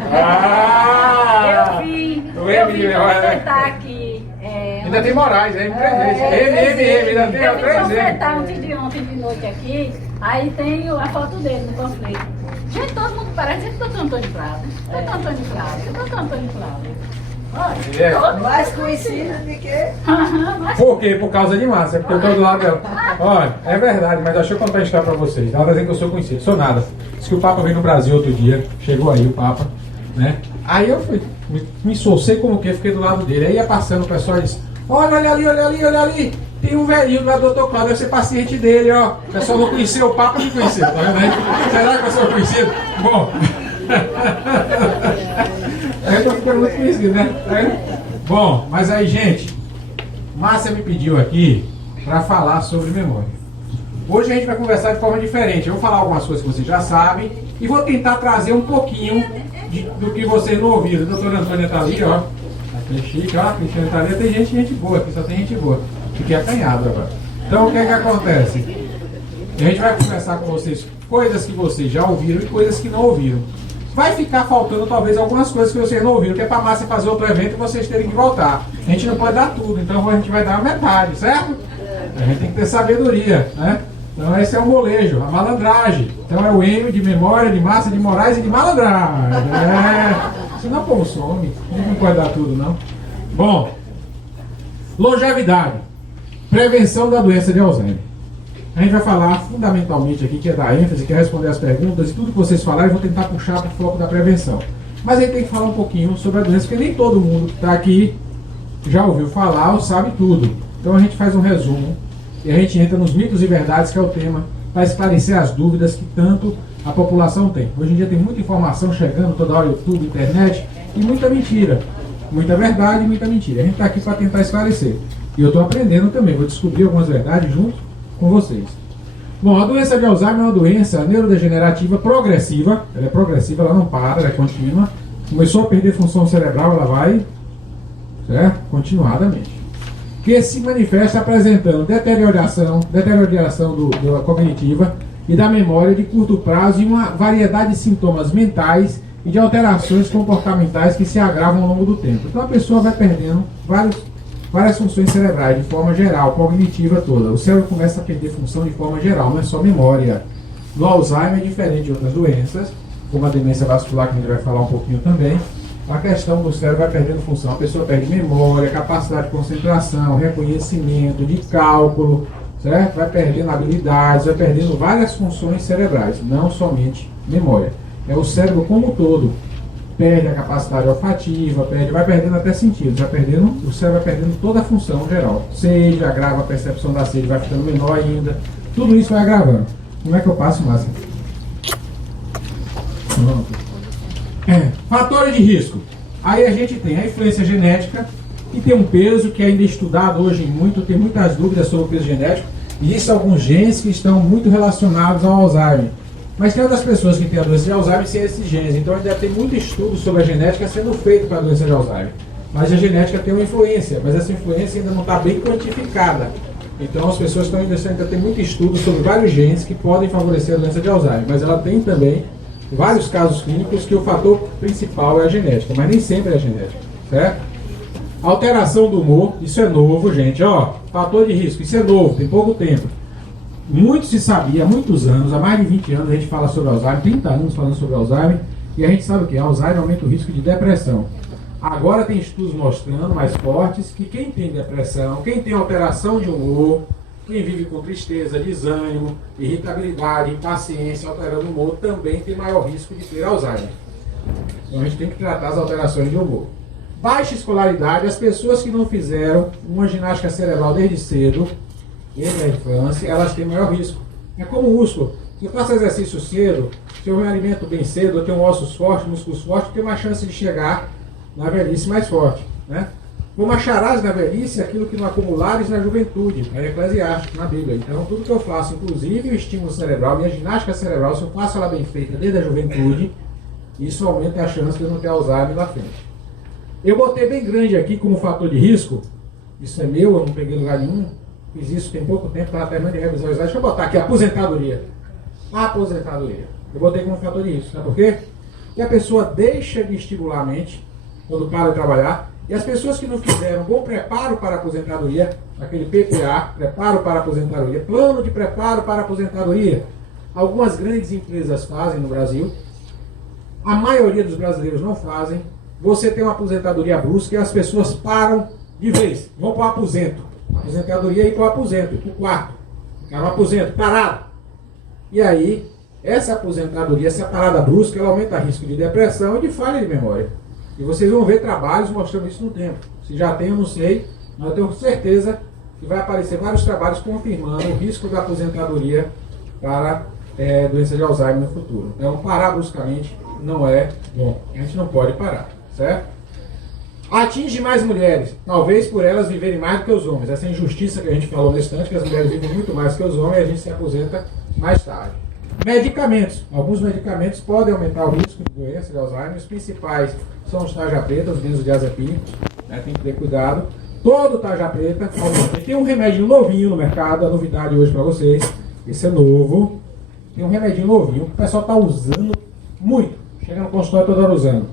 Ah! Eu vim consertar aqui. Ainda tem Moraes, hein? Ainda tem eu vim 3 consertar ontem de noite aqui, aí tem a foto dele no panfleto. Gente, todo mundo parece que Doutor Antônio Flávio. Doutor Antônio Flávio, Doutor Antônio Flávio. Olha, Mais conhecido do que... Por quê? Por causa de Márcia, porque eu tô do lado dela. Olha, é verdade, mas deixa eu contar a história pra vocês. Ela tá dizendo que eu sou conhecido, sou nada. Diz que o Papa veio no Brasil outro dia, chegou aí o Papa, né? Aí eu fui, me solcei como que, fiquei do lado dele. Aí ia passando, o pessoal disse, olha ali, tem um velhinho lá do Dr. Cláudio, deve ser paciente dele, ó. O pessoal não conheceu o Papa, não conheceu, tá vendo aí? Será que eu sou conhecido? Bom... Eu tô ficando muito conhecido, né? Bom, mas aí, gente, Márcia me pediu aqui para falar sobre memória. Hoje a gente vai conversar de forma diferente. Eu vou falar algumas coisas que vocês já sabem e vou tentar trazer um pouquinho do que vocês não ouviram. A doutora Antônia tá ali, ó. Aqui é chique, ó. A Cristiane tá ali. Tem gente boa aqui, só tem gente boa. Fiquei acanhado agora. Então, o que é que acontece? A gente vai conversar com vocês coisas que vocês já ouviram e coisas que não ouviram. Vai ficar faltando talvez algumas coisas que vocês não ouviram, que é para a Márcia fazer outro evento e vocês terem que voltar. A gente não pode dar tudo, então a gente vai dar metade, certo? A gente tem que ter sabedoria, né? Então esse é o molejo, a malandragem. Então é o M de memória, de Márcia, de Moraes e de malandragem. Senão consome, a gente não pode dar tudo, não. Bom, longevidade, prevenção da doença de Alzheimer. A gente vai falar fundamentalmente aqui, que é dar ênfase, que é responder as perguntas, e tudo que vocês falarem eu vou tentar puxar para o foco da prevenção. Mas a gente tem que falar um pouquinho sobre a doença, porque nem todo mundo que está aqui já ouviu falar ou sabe tudo. Então a gente faz um resumo e a gente entra nos mitos e verdades, que é o tema, para esclarecer as dúvidas que tanto a população tem. Hoje em dia tem muita informação chegando, toda hora YouTube, internet, e muita mentira. Muita verdade e muita mentira. A gente está aqui para tentar esclarecer. E eu estou aprendendo também, vou descobrir algumas verdades junto com vocês. Bom, a doença de Alzheimer é uma doença neurodegenerativa progressiva. Ela é progressiva, ela não para, ela é contínua. Começou a perder função cerebral, ela vai, certo? Continuadamente. Que se manifesta apresentando deterioração da cognitiva e da memória de curto prazo e uma variedade de sintomas mentais e de alterações comportamentais que se agravam ao longo do tempo. Então a pessoa vai perdendo várias funções cerebrais de forma geral, cognitiva toda. O cérebro começa a perder função de forma geral, não é só memória. No Alzheimer é diferente de outras doenças, como a demência vascular, que a gente vai falar um pouquinho também. A questão do cérebro vai perdendo função. A pessoa perde memória, capacidade de concentração, reconhecimento, de cálculo, certo? Vai perdendo habilidades, vai perdendo várias funções cerebrais, não somente memória. É o cérebro como um todo. Perde a capacidade olfativa, vai perdendo até sentidos, o cérebro vai perdendo toda a função geral. Sede, agrava a percepção da sede, vai ficando menor ainda. Tudo isso vai agravando. Como é que eu passo, Márcia? Fatores de risco. Aí a gente tem a influência genética, que tem um peso que ainda é estudado hoje muito, tem muitas dúvidas sobre o peso genético, e isso alguns genes que estão muito relacionados ao Alzheimer. Mas tem outras pessoas que têm a doença de Alzheimer sem esses genes, então ainda tem muito estudo sobre a genética sendo feito para a doença de Alzheimer. Mas a genética tem uma influência, mas essa influência ainda não está bem quantificada. Então as pessoas estão ainda tem muito estudo sobre vários genes que podem favorecer a doença de Alzheimer, mas ela tem também vários casos clínicos que o fator principal é a genética, mas nem sempre é a genética, certo? Alteração do humor, isso é novo, gente, ó, fator de risco, isso é novo, tem pouco tempo. Muito se sabia, há muitos anos, há mais de 20 anos a gente fala sobre Alzheimer, 30 anos falando sobre Alzheimer, e a gente sabe o que? Alzheimer aumenta o risco de depressão. Agora tem estudos mostrando mais fortes que quem tem depressão, quem tem alteração de humor, quem vive com tristeza, desânimo, irritabilidade, impaciência, alterando o humor, também tem maior risco de ter Alzheimer. Então a gente tem que tratar as alterações de humor. Baixa escolaridade, as pessoas que não fizeram uma ginástica cerebral desde cedo, desde a infância, elas têm maior risco. É como o músculo. Se eu faço exercício cedo, se eu me alimento bem cedo, eu tenho ossos fortes, músculos fortes, eu tenho uma chance de chegar na velhice mais forte, né? Como acharás na velhice aquilo que não acumulares na juventude, é Eclesiástico, na Bíblia. Então, tudo que eu faço, inclusive o estímulo cerebral, minha ginástica cerebral, se eu faço ela bem feita desde a juventude, isso aumenta a chance de eu não ter Alzheimer na frente. Eu botei bem grande aqui como fator de risco, isso é meu, eu não peguei lugar nenhum, fiz isso tem pouco tempo, estava terminando de revisar os slides. Deixa eu botar aqui, aposentadoria. Aposentadoria. Eu botei como fator de risco, sabe por quê? que a pessoa deixa de estimular a mente quando para de trabalhar, e as pessoas que não fizeram bom preparo para a aposentadoria, aquele PPA, preparo para a aposentadoria, plano de preparo para a aposentadoria, algumas grandes empresas fazem no Brasil, a maioria dos brasileiros não fazem. Você tem uma aposentadoria brusca e as pessoas param de vez, vão para o aposento, aposentadoria e para o aposento, para o quarto, ficar no aposento, parado. E aí, essa aposentadoria, essa parada brusca, ela aumenta o risco de depressão e de falha de memória. E vocês vão ver trabalhos mostrando isso no tempo. Se já tem, eu não sei, mas eu tenho certeza que vai aparecer vários trabalhos confirmando o risco da aposentadoria para doença de Alzheimer no futuro. Então, parar bruscamente não é bom. A gente não pode parar, certo? Atinge mais mulheres, talvez por elas viverem mais do que os homens. Essa injustiça que a gente falou nesse instante, que as mulheres vivem muito mais que os homens e a gente se aposenta mais tarde. Medicamentos. Alguns medicamentos podem aumentar o risco de doença de Alzheimer. Os principais são os tarja preta, os benzodiazepínicos, né? Tem que ter cuidado. Todo tarja preta aumenta. Tem um remédio novinho no mercado, a novidade hoje para vocês. Esse é novo. Tem um remedinho novinho que o pessoal está usando muito. Chega no consultório toda hora usando.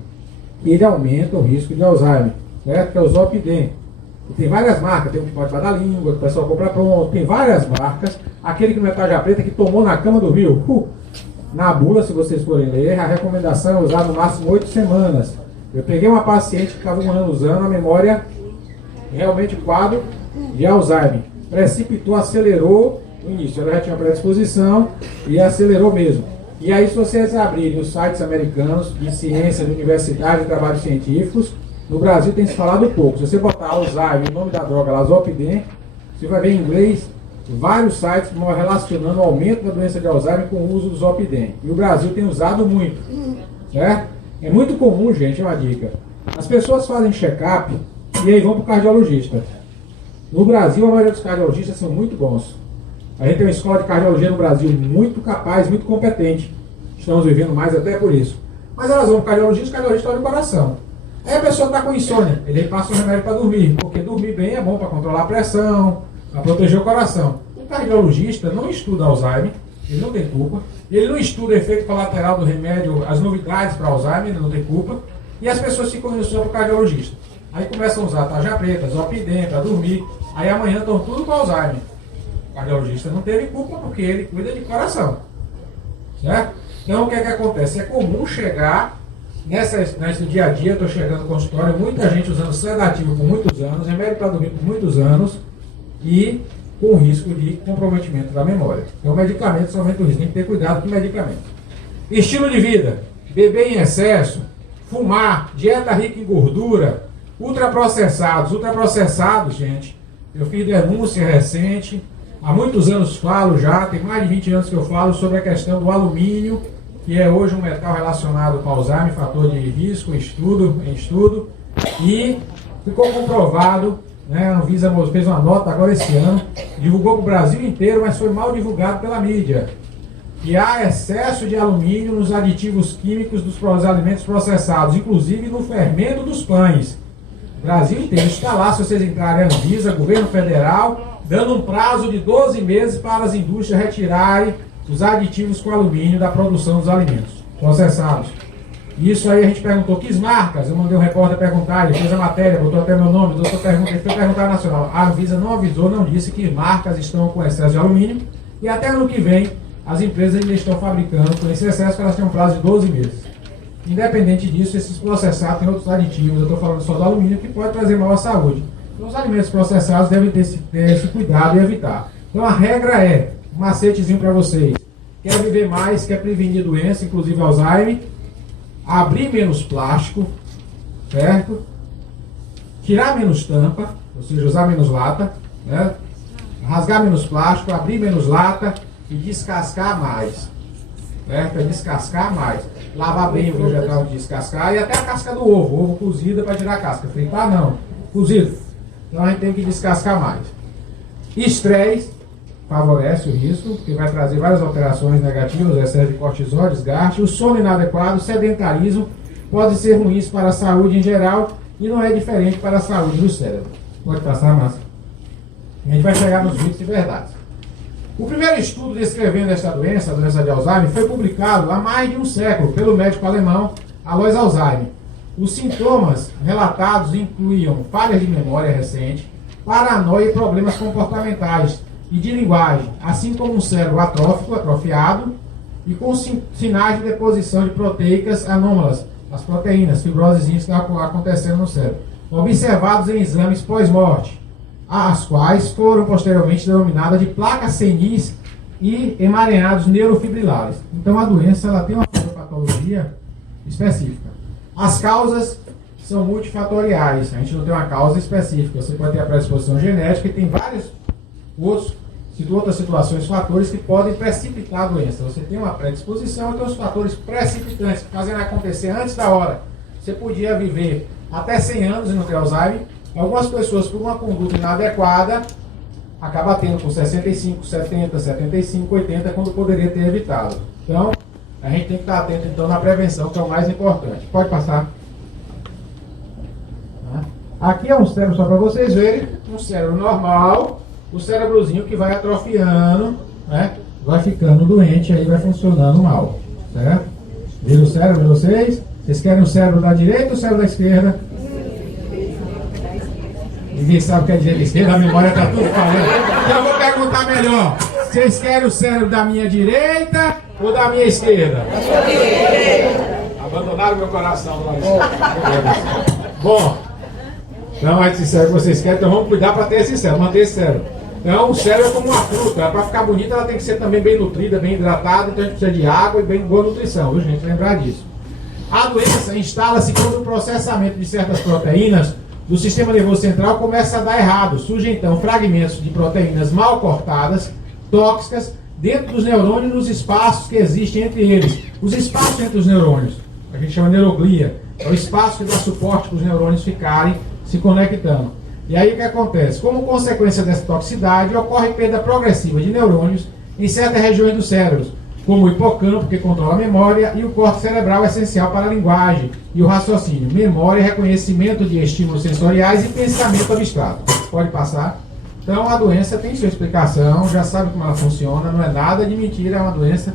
E ele aumenta o risco de Alzheimer, certo? Que é o Zolpidem. E tem várias marcas, tem um que pode dar da língua, que o pessoal compra pronto, tem várias marcas. Aquele que não é tarja preta, que tomou na cama do rio, na bula, se vocês forem ler, a recomendação é usar no máximo 8 semanas. Eu peguei uma paciente que estava 1 ano usando, a memória, realmente o quadro de Alzheimer. Precipitou, acelerou no início, ela já tinha predisposição e acelerou mesmo. E aí, se vocês abrirem os sites americanos de ciência, de universidade, de trabalhos científicos, no Brasil tem se falado pouco. Se você botar Alzheimer, o nome da droga lá, Zolpidem, você vai ver em inglês vários sites relacionando o aumento da doença de Alzheimer com o uso do Zolpidem. E o Brasil tem usado muito, certo? É muito comum, gente, é uma dica. As pessoas fazem check-up e aí vão para o cardiologista. No Brasil, a maioria dos cardiologistas são muito bons. A gente tem uma escola de cardiologia no Brasil muito capaz, muito competente. Estamos vivendo mais até por isso. Mas elas vão para o cardiologista olha o coração. Aí a pessoa está com insônia, ele passa um remédio para dormir, porque dormir bem é bom para controlar a pressão, para proteger o coração. O cardiologista não estuda Alzheimer, ele não tem culpa. Ele não estuda o efeito colateral do remédio, as novidades para Alzheimer, ele não tem culpa. E as pessoas ficam indo só para o cardiologista. Aí começam a usar tarja preta, Zolpidem para dormir. Aí amanhã estão tudo com Alzheimer. O cardiologista não teve culpa porque ele cuida de coração. Certo? Então o que é que acontece? É comum chegar nesse dia a dia, eu estou chegando no consultório, muita gente usando sedativo por muitos anos, remédio para dormir por muitos anos e com risco de comprometimento da memória. Então medicamentos aumentam o risco, tem que ter cuidado com medicamento. Estilo de vida, beber em excesso, fumar, dieta rica em gordura, ultraprocessados, gente, eu fiz denúncia recente, há muitos anos falo já, tem mais de 20 anos que eu falo sobre a questão do alumínio, que é hoje um metal relacionado com Alzheimer, fator de risco em estudo, e ficou comprovado, né, a Anvisa fez uma nota agora esse ano, divulgou para o Brasil inteiro, mas foi mal divulgado pela mídia, que há excesso de alumínio nos aditivos químicos dos alimentos processados, inclusive no fermento dos pães. O Brasil inteiro está lá, se vocês entrarem na Anvisa, governo federal, dando um prazo de 12 meses para as indústrias retirarem os aditivos com alumínio da produção dos alimentos processados. Isso aí a gente perguntou, que marcas? Eu mandei um repórter perguntar, ele fez a matéria, botou até meu nome, doutor pergunta, ele foi perguntar nacional. A Anvisa não avisou, não disse que marcas estão com excesso de alumínio, e até ano que vem as empresas ainda estão fabricando com esse excesso, que elas têm um prazo de 12 meses. Independente disso, esses processados têm outros aditivos, eu estou falando só do alumínio, que pode trazer mal à saúde. Então os alimentos processados devem ter esse cuidado e evitar. Então a regra é, um macetezinho para vocês, quer viver mais, quer prevenir doença, inclusive Alzheimer, abrir menos plástico, certo? Tirar menos tampa, ou seja, usar menos lata, né? Rasgar menos plástico, abrir menos lata e descascar mais, certo? É descascar mais. Lavar bem o vegetal de descascar e até a casca do ovo cozida para tirar a casca. Fritar não, cozido. Então a gente tem que descascar mais. Estresse favorece o risco, porque vai trazer várias alterações negativas, excesso de cortisol, desgaste. O sono inadequado, o sedentarismo, pode ser ruins para a saúde em geral e não é diferente para a saúde do cérebro. Pode passar, Márcia. A gente vai chegar nos mitos e verdades. O primeiro estudo descrevendo esta doença, a doença de Alzheimer, foi publicado há mais de um século pelo médico alemão Alois Alzheimer. Os sintomas relatados incluíam falhas de memória recente, paranoia e problemas comportamentais e de linguagem, assim como um cérebro atrofiado e com sinais de deposição de proteicas anômalas, as proteínas, fibrosezinhas que estavam acontecendo no cérebro, observados em exames pós-morte, as quais foram posteriormente denominadas de placas senis e emaranhados neurofibrilares. Então a doença ela tem uma patologia específica. As causas são multifatoriais, a gente não tem uma causa específica. Você pode ter a predisposição genética e tem vários outras situações, fatores que podem precipitar a doença. Você tem uma predisposição e tem os fatores precipitantes, fazendo acontecer antes da hora. Você podia viver até 100 anos e não ter Alzheimer. Algumas pessoas, por uma conduta inadequada, acabam tendo com 65, 70, 75, 80, quando poderia ter evitado. Então, a gente tem que estar atento então na prevenção, que é o mais importante. Pode passar. Aqui é um cérebro, só para vocês verem, um cérebro normal, o cérebrozinho que vai atrofiando, né? Vai ficando doente, aí vai funcionando mal, certo? Viram o cérebro de vocês? Vocês querem o cérebro da direita ou o cérebro da esquerda? Ninguém sabe o que é direita e esquerda, a memória está tudo falando. Então eu vou perguntar melhor. Vocês querem o cérebro da minha direita ou da minha esquerda? Abandonaram meu coração lá. Bom, então esse cérebro que vocês querem, então vamos cuidar para ter esse cérebro, manter esse cérebro. Então o cérebro é como uma fruta, para ficar bonita ela tem que ser também bem nutrida, bem hidratada, então a gente precisa de água e bem boa nutrição, viu gente? Lembrar disso. A doença instala-se quando o processamento de certas proteínas do sistema nervoso central começa a dar errado. Surgem então fragmentos de proteínas mal cortadas, tóxicas, dentro dos neurônios, nos espaços que existem entre eles. Os espaços entre os neurônios, a gente chama de neuroglia, é o espaço que dá suporte para os neurônios ficarem se conectando. E aí o que acontece? Como consequência dessa toxicidade, ocorre perda progressiva de neurônios em certas regiões do cérebro, como o hipocampo, que controla a memória, e o córtex cerebral essencial para a linguagem e o raciocínio, memória, reconhecimento de estímulos sensoriais e pensamento abstrato. Pode passar? Então a doença tem sua explicação, já sabe como ela funciona, não é nada de mentira, é uma doença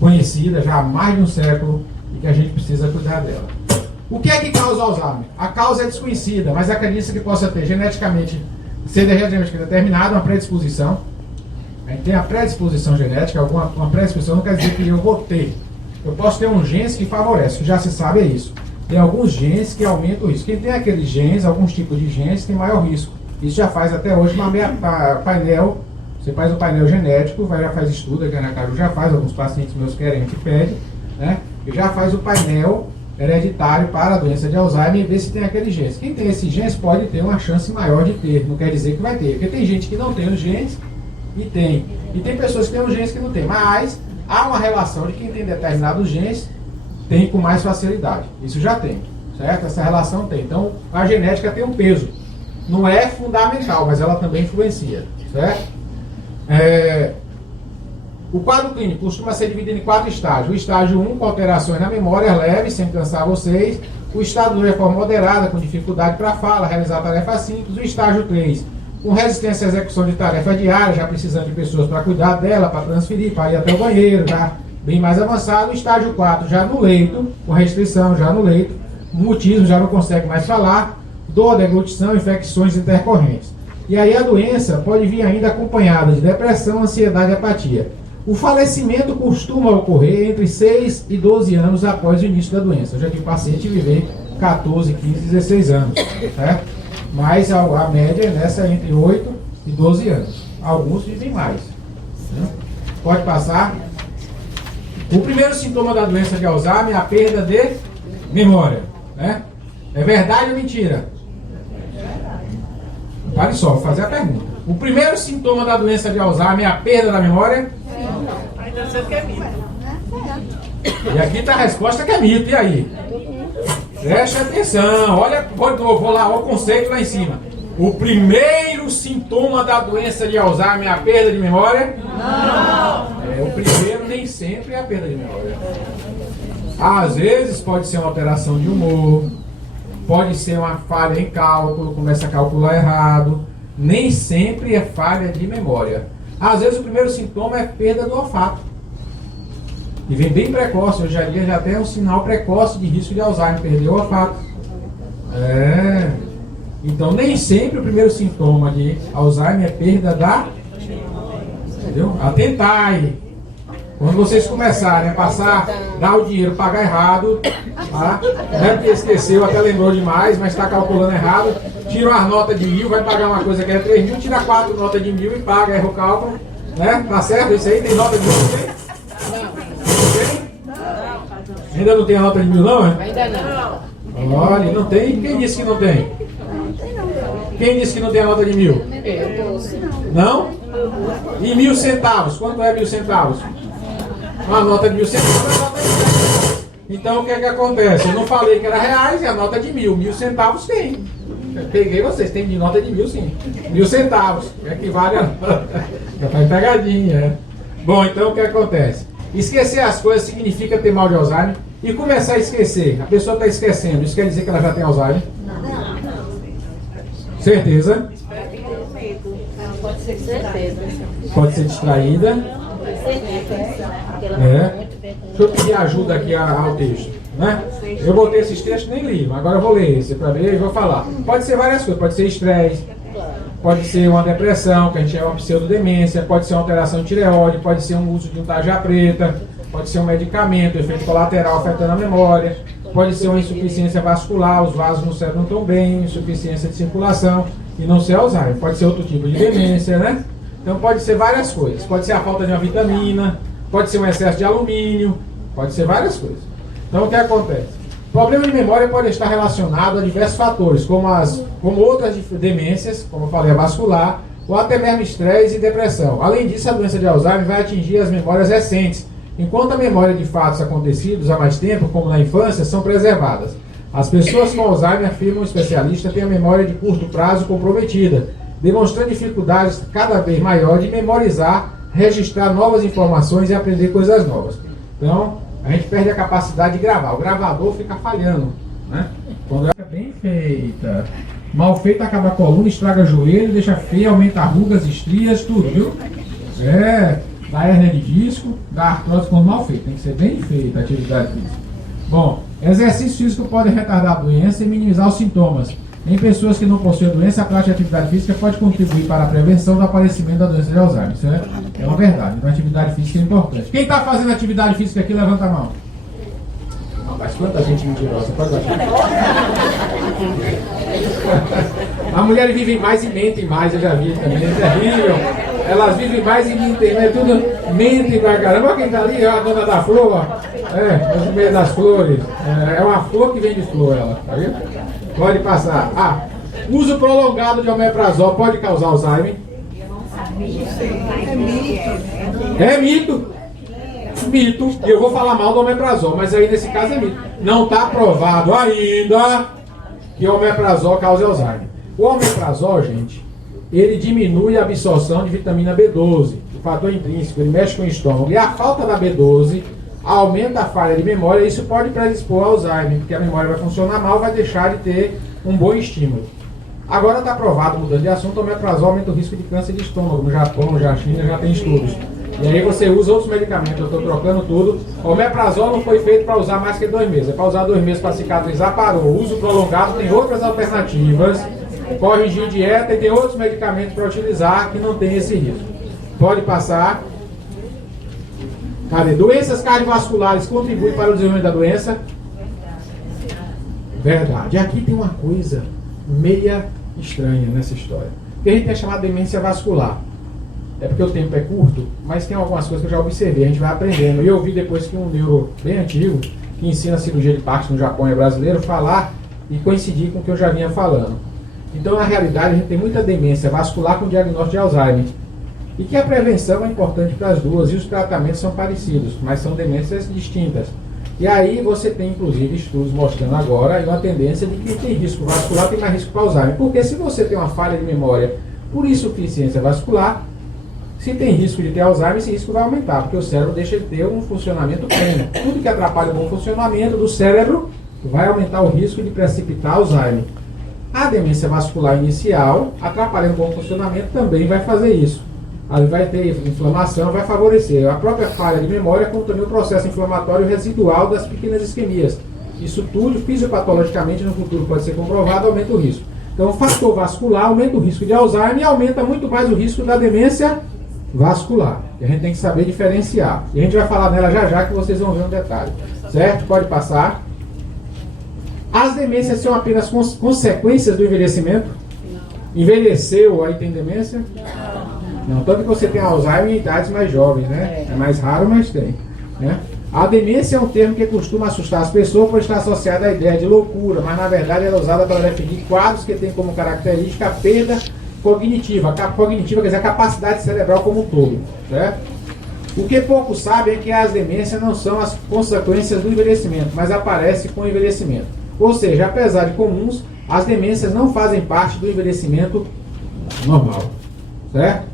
conhecida já há mais de um século e que a gente precisa cuidar dela. O que é que causa Alzheimer? A causa é desconhecida, mas acredita que possa ter geneticamente, ser geneticamente determinada, uma predisposição. A gente tem a predisposição genética, uma predisposição não quer dizer que eu vou ter. Eu posso ter um genes que favorece, que já se sabe é isso. Tem alguns genes que aumentam o risco. Quem tem aqueles genes, alguns tipos de genes, tem maior risco. Isso já faz até hoje painel, você faz um painel genético, já faz estudo, aqui na Caju já faz, alguns pacientes meus querem, a gente pede, né? E já faz o painel hereditário para a doença de Alzheimer e ver se tem aqueles genes. Quem tem esses genes pode ter uma chance maior de ter, não quer dizer que vai ter, porque tem gente que não tem os genes e tem pessoas que têm os genes que não tem, mas há uma relação de quem tem determinados genes tem com mais facilidade, isso já tem, certo? Essa relação tem, então a genética tem um peso, não é fundamental, mas ela também influencia, certo? O quadro clínico costuma ser dividido em 4 estágios. O estágio 1, com alterações na memória leves, sem cansar vocês. O estágio 2, de forma moderada, com dificuldade para fala, realizar tarefas simples. O estágio 3, com resistência à execução de tarefas diárias, já precisando de pessoas para cuidar dela, para transferir, para ir até o banheiro, já bem mais avançado. O estágio 4, já no leito, com restrição já no leito. Mutismo, já não consegue mais falar. Dor, deglutição, infecções intercorrentes. E aí a doença pode vir ainda acompanhada de depressão, ansiedade e apatia. O falecimento costuma ocorrer entre 6 e 12 anos após o início da doença. Eu já tive paciente viver 14, 15, 16 anos, certo? Mas a média nessa é entre 8 e 12 anos. Alguns vivem mais, né? Pode passar. O primeiro sintoma da doença de Alzheimer é a perda de memória, né? É verdade ou mentira? Pare só, vou fazer a pergunta. O primeiro sintoma da doença de Alzheimer é a perda da memória? Ainda sei que é mito. E aqui está a resposta que é mito, e aí? Preste atenção, olha, vou lá, olha o conceito lá em cima. O primeiro sintoma da doença de Alzheimer é a perda de memória? Não! O primeiro nem sempre é a perda de memória. Às vezes pode ser uma alteração de humor, pode ser uma falha em cálculo, começa a calcular errado. Nem sempre é falha de memória. Às vezes o primeiro sintoma é perda do olfato. E vem bem precoce, hoje em dia já tem um sinal precoce de risco de Alzheimer, perdeu o olfato. Então nem sempre o primeiro sintoma de Alzheimer é perda da... Entendeu? Atentai! Quando vocês começarem a passar, dar o dinheiro, pagar errado, tá? Não é porque esqueceu, até lembrou demais, mas está calculando errado, tira uma nota de 1.000, vai pagar uma coisa que é 3.000, tira 4 notas de 1.000 e paga, erra o cálculo, né? Tá certo? Isso aí tem nota de 1.000? Ainda não tem a nota de 1.000 não, é? Ainda não. Olha, não tem? Quem disse que não tem? Quem disse que não tem a nota de 1.000? Não? E 1.000 centavos? Quanto é 1.000 centavos? Uma nota de 1.000 centavos é nota de 1.000. Então o que é que acontece? Eu não falei que era reais e a nota de 1.000. 1.000 centavos tem. Eu peguei vocês, tem de nota de 1.000 sim. 1.000 centavos. Equivale a... Já faz pegadinha. Bom, então o que acontece? Esquecer as coisas significa ter mal de Alzheimer. E começar a esquecer. A pessoa está esquecendo. Isso quer dizer que ela já tem Alzheimer? Certeza? Pode ser certeza. Pode ser distraída. Deixa eu pedir ajuda aqui ao texto, né? Eu botei esses textos nem li, mas agora eu vou ler esse para ver e vou falar. Pode ser várias coisas, pode ser estresse, pode ser uma depressão, que a gente chama de pseudodemência, pode ser uma alteração de tireoide, pode ser um uso de um tarja preta, pode ser um medicamento, efeito colateral afetando a memória, pode ser uma insuficiência vascular, os vasos no cérebro não estão bem, insuficiência de circulação e não ser Alzheimer, pode ser outro tipo de demência, né? Então pode ser várias coisas, pode ser a falta de uma vitamina, pode ser um excesso de alumínio, pode ser várias coisas. Então o que acontece? O problema de memória pode estar relacionado a diversos fatores, como outras demências, como eu falei, a vascular, ou até mesmo estresse e depressão. Além disso, a doença de Alzheimer vai atingir as memórias recentes, enquanto a memória de fatos acontecidos há mais tempo, como na infância, são preservadas. As pessoas com Alzheimer, afirma um especialista, têm a memória de curto prazo comprometida, demonstrando dificuldades cada vez maior de memorizar, registrar novas informações e aprender coisas novas. Então, a gente perde a capacidade de gravar. O gravador fica falhando, né? Quando é bem feita. Mal feita acaba a coluna, estraga joelho, deixa feia, aumenta rugas, estrias, tudo, viu? Dá hérnia de disco, dá artrose quando mal feita. Tem que ser bem feita a atividade física. Bom, exercício físico pode retardar a doença e minimizar os sintomas. Em pessoas que não possuem a doença, a prática de atividade física pode contribuir para a prevenção do aparecimento da doença de Alzheimer. Isso é uma verdade. Então, a atividade física é importante. Quem está fazendo atividade física aqui, levanta a mão. Mas quanta gente mentirosa, pode baixar. As mulheres vivem mais e mentem mais, eu já vi também, é terrível. Elas vivem mais e mentem, né? Tudo mentem pra caramba. Olha quem tá ali, a dona da flor, ó. No meio das flores. É uma flor que vem de flor, ela, tá vendo? Pode passar. Uso prolongado de omeprazol pode causar Alzheimer? É mito. Mito. E eu vou falar mal do omeprazol, mas aí nesse caso é mito. Não está provado ainda que o omeprazol cause Alzheimer. O omeprazol, gente, ele diminui a absorção de vitamina B12, o fator intrínseco, ele mexe com o estômago. E a falta da B12 aumenta a falha de memória, e isso pode predispor ao Alzheimer, porque a memória vai funcionar mal, vai deixar de ter um bom estímulo. Agora está provado, mudando de assunto, o omeprazol aumenta o risco de câncer de estômago. No Japão, na China, já tem estudos. E aí você usa outros medicamentos, eu estou trocando tudo. O omeprazol não foi feito para usar mais que 2 meses, é para usar 2 meses para cicatrizar, parou. O uso prolongado tem outras alternativas, corrigir dieta e tem outros medicamentos para utilizar que não tem esse risco. Pode passar. Cadê? Doenças cardiovasculares contribuem para o desenvolvimento da doença? Verdade. Aqui tem uma coisa meia estranha nessa história. Que a gente tem chamado de demência vascular. É porque o tempo é curto, mas tem algumas coisas que eu já observei, a gente vai aprendendo. E eu vi depois que um neuro bem antigo, que ensina cirurgia de Parkinson no Japão e é brasileiro, falar e coincidir com o que eu já vinha falando. Então, na realidade, a gente tem muita demência vascular com diagnóstico de Alzheimer. E que a prevenção é importante para as duas, e os tratamentos são parecidos, mas são demências distintas. E aí você tem, inclusive, estudos mostrando agora uma tendência de que tem risco vascular, tem mais risco para Alzheimer. Porque se você tem uma falha de memória por insuficiência vascular, se tem risco de ter Alzheimer, esse risco vai aumentar, porque o cérebro deixa de ter um funcionamento pleno. Tudo que atrapalha o bom funcionamento do cérebro vai aumentar o risco de precipitar Alzheimer. A demência vascular inicial, atrapalhando o bom funcionamento, também vai fazer isso. Aí vai ter inflamação, vai favorecer a própria falha de memória, como também o processo inflamatório residual das pequenas isquemias. Isso tudo, fisiopatologicamente, no futuro pode ser comprovado, aumenta o risco. Então, o fator vascular aumenta o risco de Alzheimer e aumenta muito mais o risco da demência vascular. E a gente tem que saber diferenciar. E a gente vai falar nela já já, que vocês vão ver um detalhe. Certo? Pode passar. As demências são apenas consequências do envelhecimento? Envelheceu, aí tem demência? Não, tanto que você tem Alzheimer em idades mais jovens, né? É mais raro, mas tem. Né? A demência é um termo que costuma assustar as pessoas por estar associada à ideia de loucura, mas na verdade ela é usada para definir quadros que têm como característica a perda cognitiva. Cognitiva quer dizer a capacidade cerebral como um todo. Certo? O que poucos sabem é que as demências não são as consequências do envelhecimento, mas aparecem com o envelhecimento. Ou seja, apesar de comuns, as demências não fazem parte do envelhecimento normal. Certo?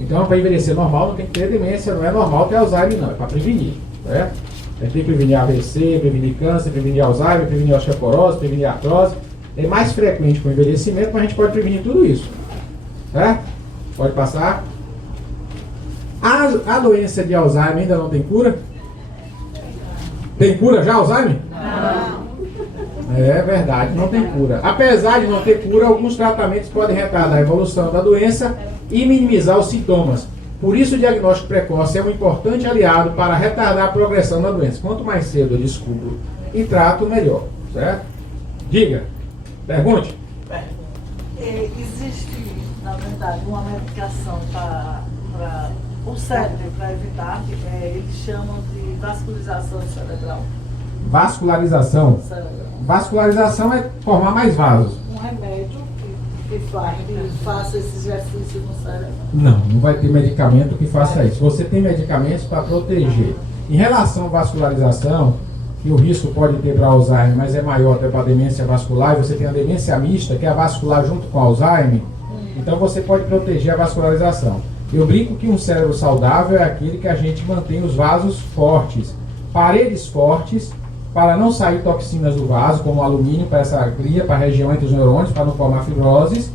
Então, para envelhecer normal, não tem que ter demência, não é normal ter Alzheimer, não, é para prevenir. Certo? A gente tem que prevenir AVC, prevenir câncer, prevenir Alzheimer, prevenir osteoporose, prevenir artrose. É mais frequente com o envelhecimento, mas a gente pode prevenir tudo isso. Certo? Pode passar. A doença de Alzheimer ainda não tem cura? Tem cura já, Alzheimer? Não. É verdade, não tem cura. Apesar de não ter cura, alguns tratamentos podem retardar a evolução da doença e minimizar os sintomas. Por isso, o diagnóstico precoce é um importante aliado para retardar a progressão da doença. Quanto mais cedo eu descubro e trato, melhor. Certo? Diga. Pergunte. Existe, na verdade, uma medicação para o cérebro, para evitar, eles chamam de vascularização cerebral. Vascularização. Vascularização é formar mais vasos. Um remédio que faça esse exercício no cérebro. Não vai ter medicamento que faça isso. Você tem medicamentos para proteger. Em relação à vascularização, que o risco pode ter para Alzheimer, mas é maior até para a demência vascular, e você tem a demência mista, que é a vascular junto com Alzheimer, então você pode proteger a vascularização. Eu brinco que um cérebro saudável é aquele que a gente mantém os vasos fortes, paredes fortes, para não sair toxinas do vaso, como alumínio para essa glia, para a região entre os neurônios, para não formar fibroses,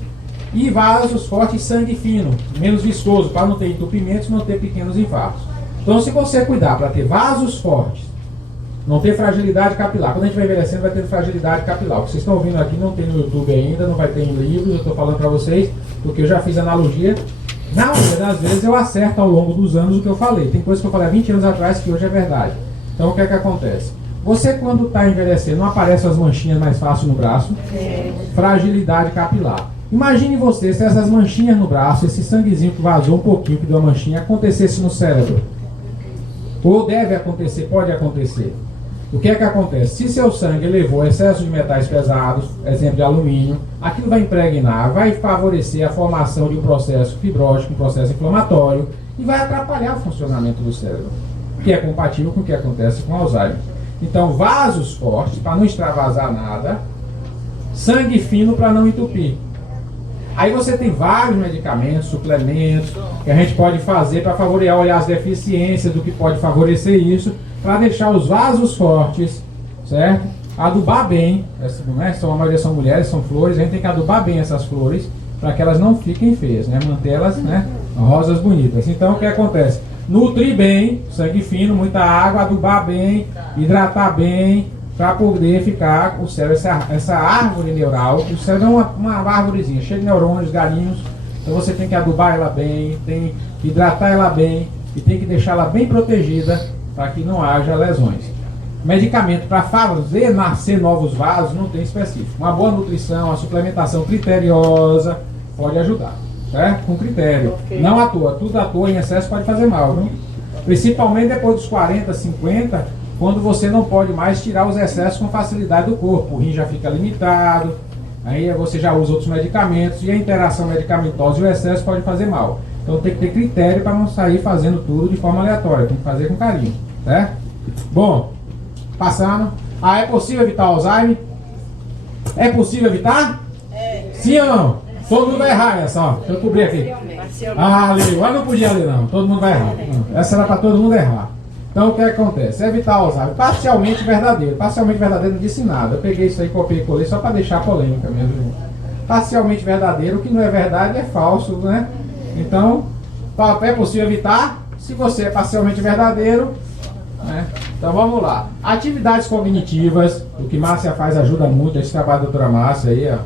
e vasos fortes e sangue fino, menos viscoso, para não ter entupimentos, não ter pequenos infartos. Então, se você cuidar para ter vasos fortes, não ter fragilidade capilar, quando a gente vai envelhecendo vai ter fragilidade capilar. O que vocês estão ouvindo aqui não tem no YouTube ainda, não vai ter em livros, eu estou falando para vocês, porque eu já fiz analogia. Na maioria das vezes eu acerto ao longo dos anos o que eu falei. Tem coisas que eu falei há 20 anos atrás que hoje é verdade. Então, o que é que acontece? Você, quando está envelhecendo, não aparecem as manchinhas mais fácil no braço? Fragilidade capilar. Imagine você, se essas manchinhas no braço, esse sanguezinho que vazou um pouquinho, que deu uma manchinha, acontecesse no cérebro. Ou deve acontecer, pode acontecer. O que é que acontece? Se seu sangue levou excesso de metais pesados, exemplo de alumínio, aquilo vai impregnar, vai favorecer a formação de um processo fibrótico, um processo inflamatório, e vai atrapalhar o funcionamento do cérebro, que é compatível com o que acontece com Alzheimer. Então, vasos fortes para não extravasar nada, sangue fino para não entupir. Aí você tem vários medicamentos, suplementos, que a gente pode fazer para favorecer, olhar as deficiências do que pode favorecer isso, para deixar os vasos fortes, certo? Adubar bem, né? A maioria são mulheres, são flores, a gente tem que adubar bem essas flores, para que elas não fiquem feias, né? Manter elas, né, rosas bonitas. Então, o que acontece? Nutrir bem, sangue fino, muita água, adubar bem, hidratar bem, para poder ficar o cérebro, essa árvore neural. O cérebro é uma árvorezinha, cheia de neurônios, galinhos. Então você tem que adubar ela bem, tem que hidratar ela bem e tem que deixá-la bem protegida para que não haja lesões. Medicamento para fazer nascer novos vasos não tem específico. Uma boa nutrição, uma suplementação criteriosa pode ajudar. Certo? Com critério. Okay. Não à toa. Tudo à toa em excesso pode fazer mal. Viu? Principalmente depois dos 40, 50, quando você não pode mais tirar os excessos com facilidade do corpo. O rim já fica limitado, aí você já usa outros medicamentos e a interação medicamentosa e o excesso pode fazer mal. Então tem que ter critério para não sair fazendo tudo de forma aleatória. Tem que fazer com carinho. Certo? Bom, passando. É possível evitar Alzheimer? É possível evitar? Sim ou não? Todo mundo vai errar essa, ó. Deixa eu cobrir aqui. Leu. Não podia ler, não. Todo mundo vai errar. Essa era para todo mundo errar. Então, o que acontece? Evitar Alzheimer. Parcialmente verdadeiro. Parcialmente verdadeiro não disse nada. Eu peguei isso aí, copiei e colei só para deixar polêmica mesmo. Parcialmente verdadeiro. O que não é verdade é falso, né? Então, É possível evitar se você é parcialmente verdadeiro, né? Então vamos lá. Atividades cognitivas, o que Márcia faz ajuda muito, esse trabalho da doutora Márcia aí, ó.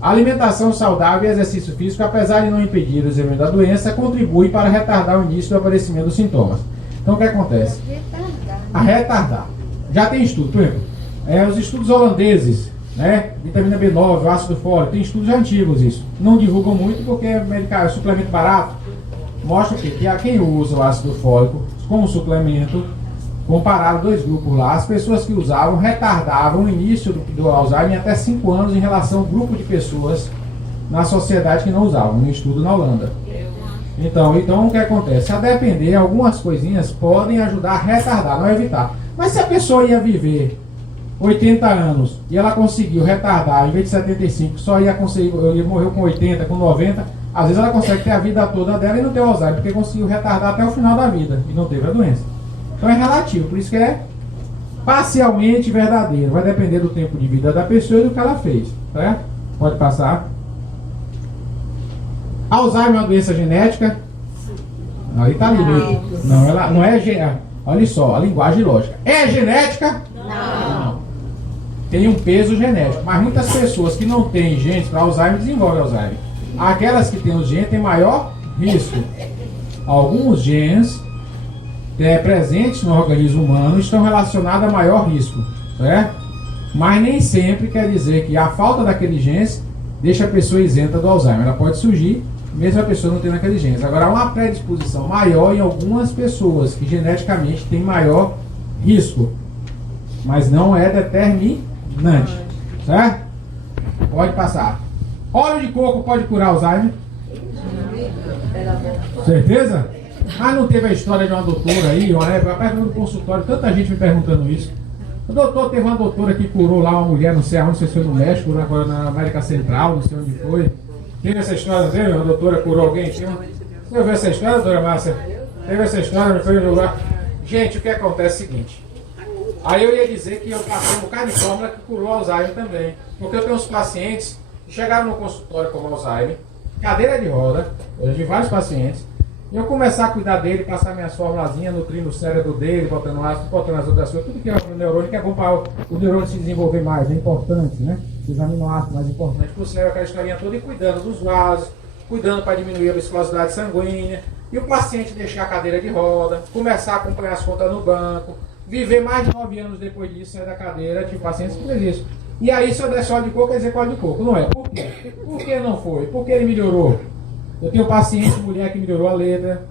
Alimentação saudável e exercício físico, apesar de não impedir o desenvolvimento da doença, contribui para retardar o início do aparecimento dos sintomas. Então o que acontece? A retardar. Já tem estudo, por exemplo, os estudos holandeses, né? Vitamina B9, ácido fólico, tem estudos antigos isso. Não divulgam muito porque é suplemento barato. Mostra que a quem usa o ácido fólico como suplemento, compararam dois grupos lá, as pessoas que usavam retardavam o início do Alzheimer em até 5 anos em relação ao grupo de pessoas na sociedade que não usavam, no estudo na Holanda. Então o que acontece? A depender, algumas coisinhas podem ajudar a retardar, não evitar. Mas se a pessoa ia viver 80 anos e ela conseguiu retardar, em vez de 75, só ia conseguir, morreu com 80, com 90, às vezes ela consegue ter a vida toda dela e não ter o Alzheimer, porque conseguiu retardar até o final da vida e não teve a doença. Então é relativo, por isso que é parcialmente verdadeiro. Vai depender do tempo de vida da pessoa e do que ela fez, certo? Pode passar. Alzheimer é uma doença genética? Aí tá ali mesmo. Não, ela não é genética. Olha só, a linguagem lógica. É genética? Não. Tem um peso genético, mas muitas pessoas que não têm genes para Alzheimer desenvolvem Alzheimer. Aquelas que têm os genes têm maior risco. Alguns genes presentes no organismo humano estão relacionados a maior risco, certo? Mas nem sempre quer dizer que a falta daqueles genes deixa a pessoa isenta do Alzheimer. Ela pode surgir mesmo a pessoa não tendo aqueles genes. Agora, há uma predisposição maior em algumas pessoas que geneticamente têm maior risco, mas não é determinante, certo? Pode passar. Óleo de coco pode curar Alzheimer? Certeza? Ah, não teve a história de uma doutora aí, uma época, perto do consultório, tanta gente me perguntando isso. O doutor teve uma doutora que curou lá uma mulher, não sei aonde, não sei se foi no México, agora na América Central, não sei onde foi. Teve essa história, não teve? Uma doutora curou alguém? Você ouviu essa história, doutora Márcia? Teve essa história, não foi no lugar? Gente, o que acontece é o seguinte. Aí eu ia dizer que eu passei um bocado de fórmula que curou Alzheimer também. Porque eu tenho uns pacientes que chegaram no consultório com Alzheimer, cadeira de roda, eu de vários pacientes, e eu começar a cuidar dele, passar minhas formulazinhas, nutrindo o cérebro dele, botando ácido, botando as outras coisas, tudo que é o neurônio, que é bom para o neurônio se desenvolver mais, é importante, né? Os aminoácidos mais importantes para o cérebro, aquela historinha toda, e cuidando dos vasos, cuidando para diminuir a viscosidade sanguínea, e o paciente deixar a cadeira de roda, começar a acompanhar as contas no banco, viver mais de 9 anos depois disso, sair da cadeira, tive pacientes que fez isso. E aí, se eu der óleo de coco, quer dizer óleo de coco, não é? Por quê? Por que não foi? Por que ele melhorou? Eu tenho paciente, mulher que melhorou a letra,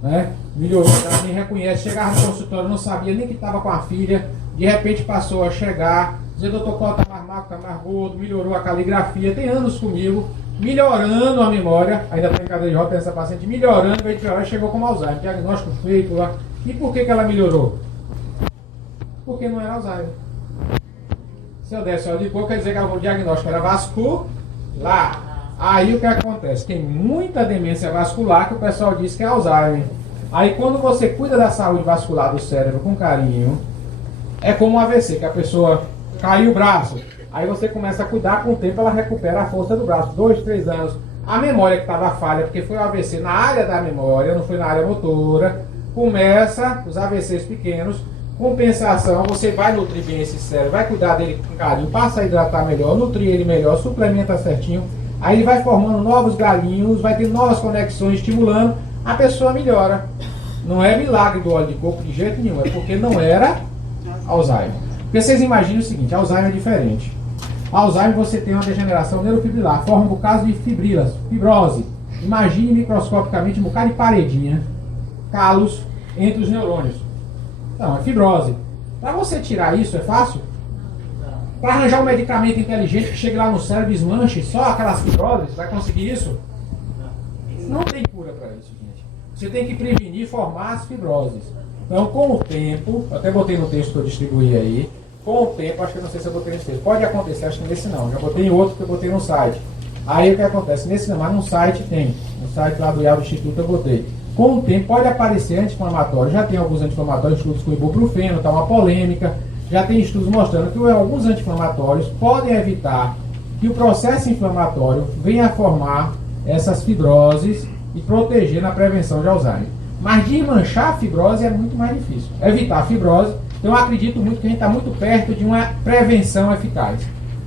né? Melhorou, ela me reconhece, chegava no consultório, não sabia nem que estava com a filha, de repente passou a chegar, dizer, doutor Cláudio, está mais magro, está mais gordo, melhorou a caligrafia, tem anos comigo, melhorando a memória, ainda tem cadeira de roda, tem essa paciente, melhorando, veio de piorar, chegou com Alzheimer, diagnóstico feito lá. E por que ela melhorou? Porque não era Alzheimer. Se eu desse óleo de coco, quer dizer que o diagnóstico era vascular. Aí o que acontece? Tem muita demência vascular que o pessoal diz que é Alzheimer. Aí quando você cuida da saúde vascular do cérebro com carinho, é como um AVC, que a pessoa caiu o braço. Aí você começa a cuidar, com o tempo ela recupera a força do braço. 2, 3 anos. A memória que estava falha, porque foi um AVC na área da memória, não foi na área motora, começa os AVCs pequenos. Compensação, você vai nutrir bem esse cérebro, vai cuidar dele com carinho, passa a hidratar melhor, nutrir ele melhor, suplementa certinho. Aí ele vai formando novos galinhos, vai ter novas conexões, estimulando, a pessoa melhora. Não é milagre do óleo de coco de jeito nenhum, é porque não era Alzheimer. Porque vocês imaginem o seguinte, Alzheimer é diferente. Alzheimer você tem uma degeneração neurofibrilar, forma um bocado de fibrose. Imagine microscopicamente um bocado de paredinha, calos entre os neurônios. Não, é fibrose. Para você tirar isso é fácil? Para arranjar um medicamento inteligente que chegue lá no cérebro e desmanche só aquelas fibroses, vai conseguir isso? Não tem cura para isso, gente. Você tem que prevenir e formar as fibroses. Então, com o tempo, até botei no texto que eu distribuí aí, com o tempo, acho que eu não sei se eu botei nesse texto, pode acontecer, acho que nesse não, já botei em outro que eu botei no site. Aí o que acontece? Nesse não, mas no site tem, no site lá do IAL do Instituto eu botei. Com o tempo pode aparecer anti-inflamatório, já tem alguns anti-inflamatórios, estudos com ibuprofeno, está uma polêmica, já tem estudos mostrando que alguns anti-inflamatórios podem evitar que o processo inflamatório venha a formar essas fibroses e proteger na prevenção de Alzheimer. Mas desmanchar a fibrose é muito mais difícil. Evitar a fibrose, então eu acredito muito que a gente está muito perto de uma prevenção eficaz,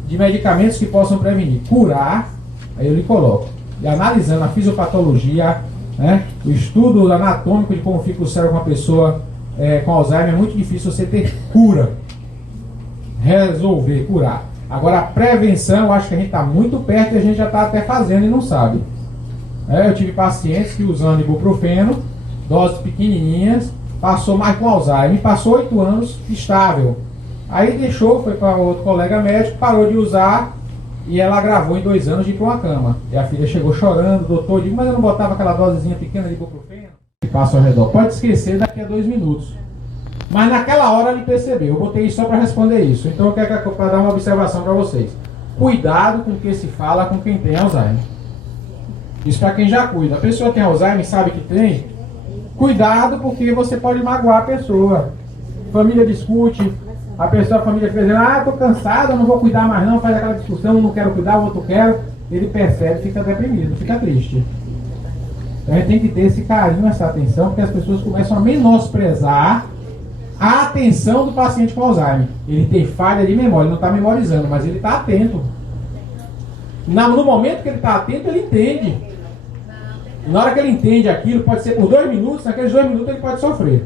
de medicamentos que possam prevenir. Curar, aí eu lhe coloco, e analisando a fisiopatologia, né, o estudo anatômico de como fica o cérebro com uma pessoa com Alzheimer, é muito difícil você ter cura, resolver, curar. Agora a prevenção, eu acho que a gente está muito perto e a gente já está até fazendo e não sabe. Eu tive pacientes que usando ibuprofeno, doses pequenininhas, passou mais com Alzheimer, passou 8 anos estável. Aí deixou, foi para outro colega médico, parou de usar e ela agravou em 2 anos de ir para uma cama. E a filha chegou chorando, o doutor disse, mas eu não botava aquela dosezinha pequena de ibuprofeno? E passa ao redor. Pode esquecer daqui a 2 minutos. Mas naquela hora ele percebeu. Eu botei isso só para responder isso. Então eu quero dar uma observação para vocês. Cuidado com o que se fala com quem tem Alzheimer. Isso para quem já cuida. A pessoa tem Alzheimer e sabe que tem. Cuidado, porque você pode magoar a pessoa. Família discute, a família fica dizendo, estou cansado, eu não vou cuidar mais não, faz aquela discussão, não quero cuidar, o outro quer. Ele percebe, fica deprimido, fica triste. Então a gente tem que ter esse carinho, essa atenção, porque as pessoas começam a menosprezar a atenção do paciente com Alzheimer. Ele tem falha de memória, ele não está memorizando, mas ele está atento. No momento que ele está atento, ele entende. Na hora que ele entende aquilo, pode ser por 2 minutos, naqueles 2 minutos ele pode sofrer.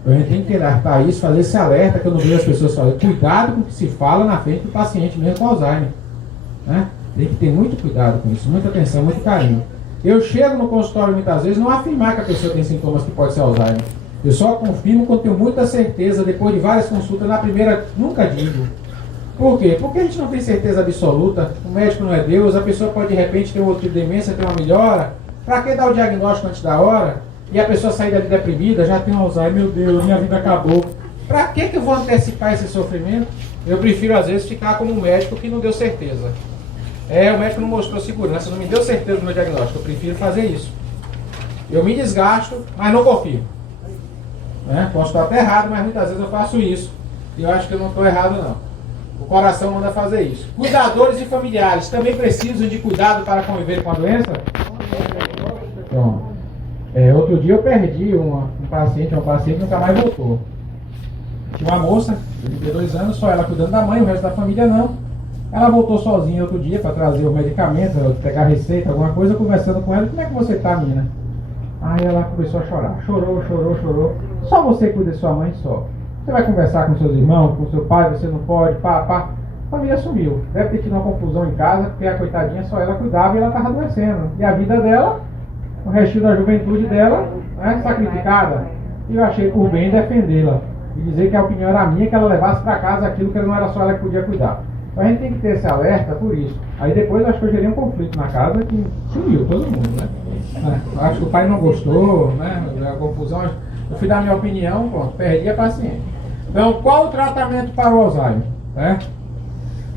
Então a gente tem que alertar isso, fazer esse alerta que eu não vejo as pessoas falando. Cuidado com o que se fala na frente do paciente mesmo com Alzheimer. Né? Tem que ter muito cuidado com isso, muita atenção, muito carinho. Eu chego no consultório muitas vezes não afirmar que a pessoa tem sintomas que pode ser Alzheimer. Eu só confirmo quando tenho muita certeza, depois de várias consultas. Na primeira, nunca digo. Por quê? Porque a gente não tem certeza absoluta, o médico não é Deus, a pessoa pode de repente ter um outro tipo de demência, ter uma melhora. Para que dar o diagnóstico antes da hora e a pessoa sair dali deprimida, já tem um Alzheimer, meu Deus, minha vida acabou. Para que eu vou antecipar esse sofrimento? Eu prefiro às vezes ficar como um médico que não deu certeza. O médico não mostrou segurança, não me deu certeza do meu diagnóstico, eu prefiro fazer isso. Eu me desgasto, mas não confio. Posso estar até errado, mas muitas vezes eu faço isso. E eu acho que eu não estou errado não. O coração manda fazer isso. Cuidadores e familiares também precisam de cuidado para conviver com a doença? Então, outro dia eu perdi uma paciente nunca mais voltou. Tinha uma moça, de 32 anos, só ela cuidando da mãe, o resto da família não. Ela voltou sozinha outro dia para trazer o medicamento, pegar a receita, alguma coisa, conversando com ela, como é que você tá, menina? Aí ela começou a chorar, chorou. Só você cuida de sua mãe, só. Você vai conversar com seus irmãos, com seu pai, você não pode, pá. A família sumiu. Deve ter tido uma confusão em casa, porque a coitadinha só ela cuidava e ela estava adoecendo. E a vida dela, o restinho da juventude dela, sacrificada. E eu achei por bem defendê-la. E dizer que a opinião era minha, que ela levasse para casa aquilo que não era só ela que podia cuidar. Então a gente tem que ter esse alerta por isso. Aí depois eu acho que eu gerei um conflito na casa que sumiu todo mundo, né? Acho que o pai não gostou, né? A confusão. Eu fui dar minha opinião, pronto, perdi a paciente. Então, qual o tratamento para o Alzheimer?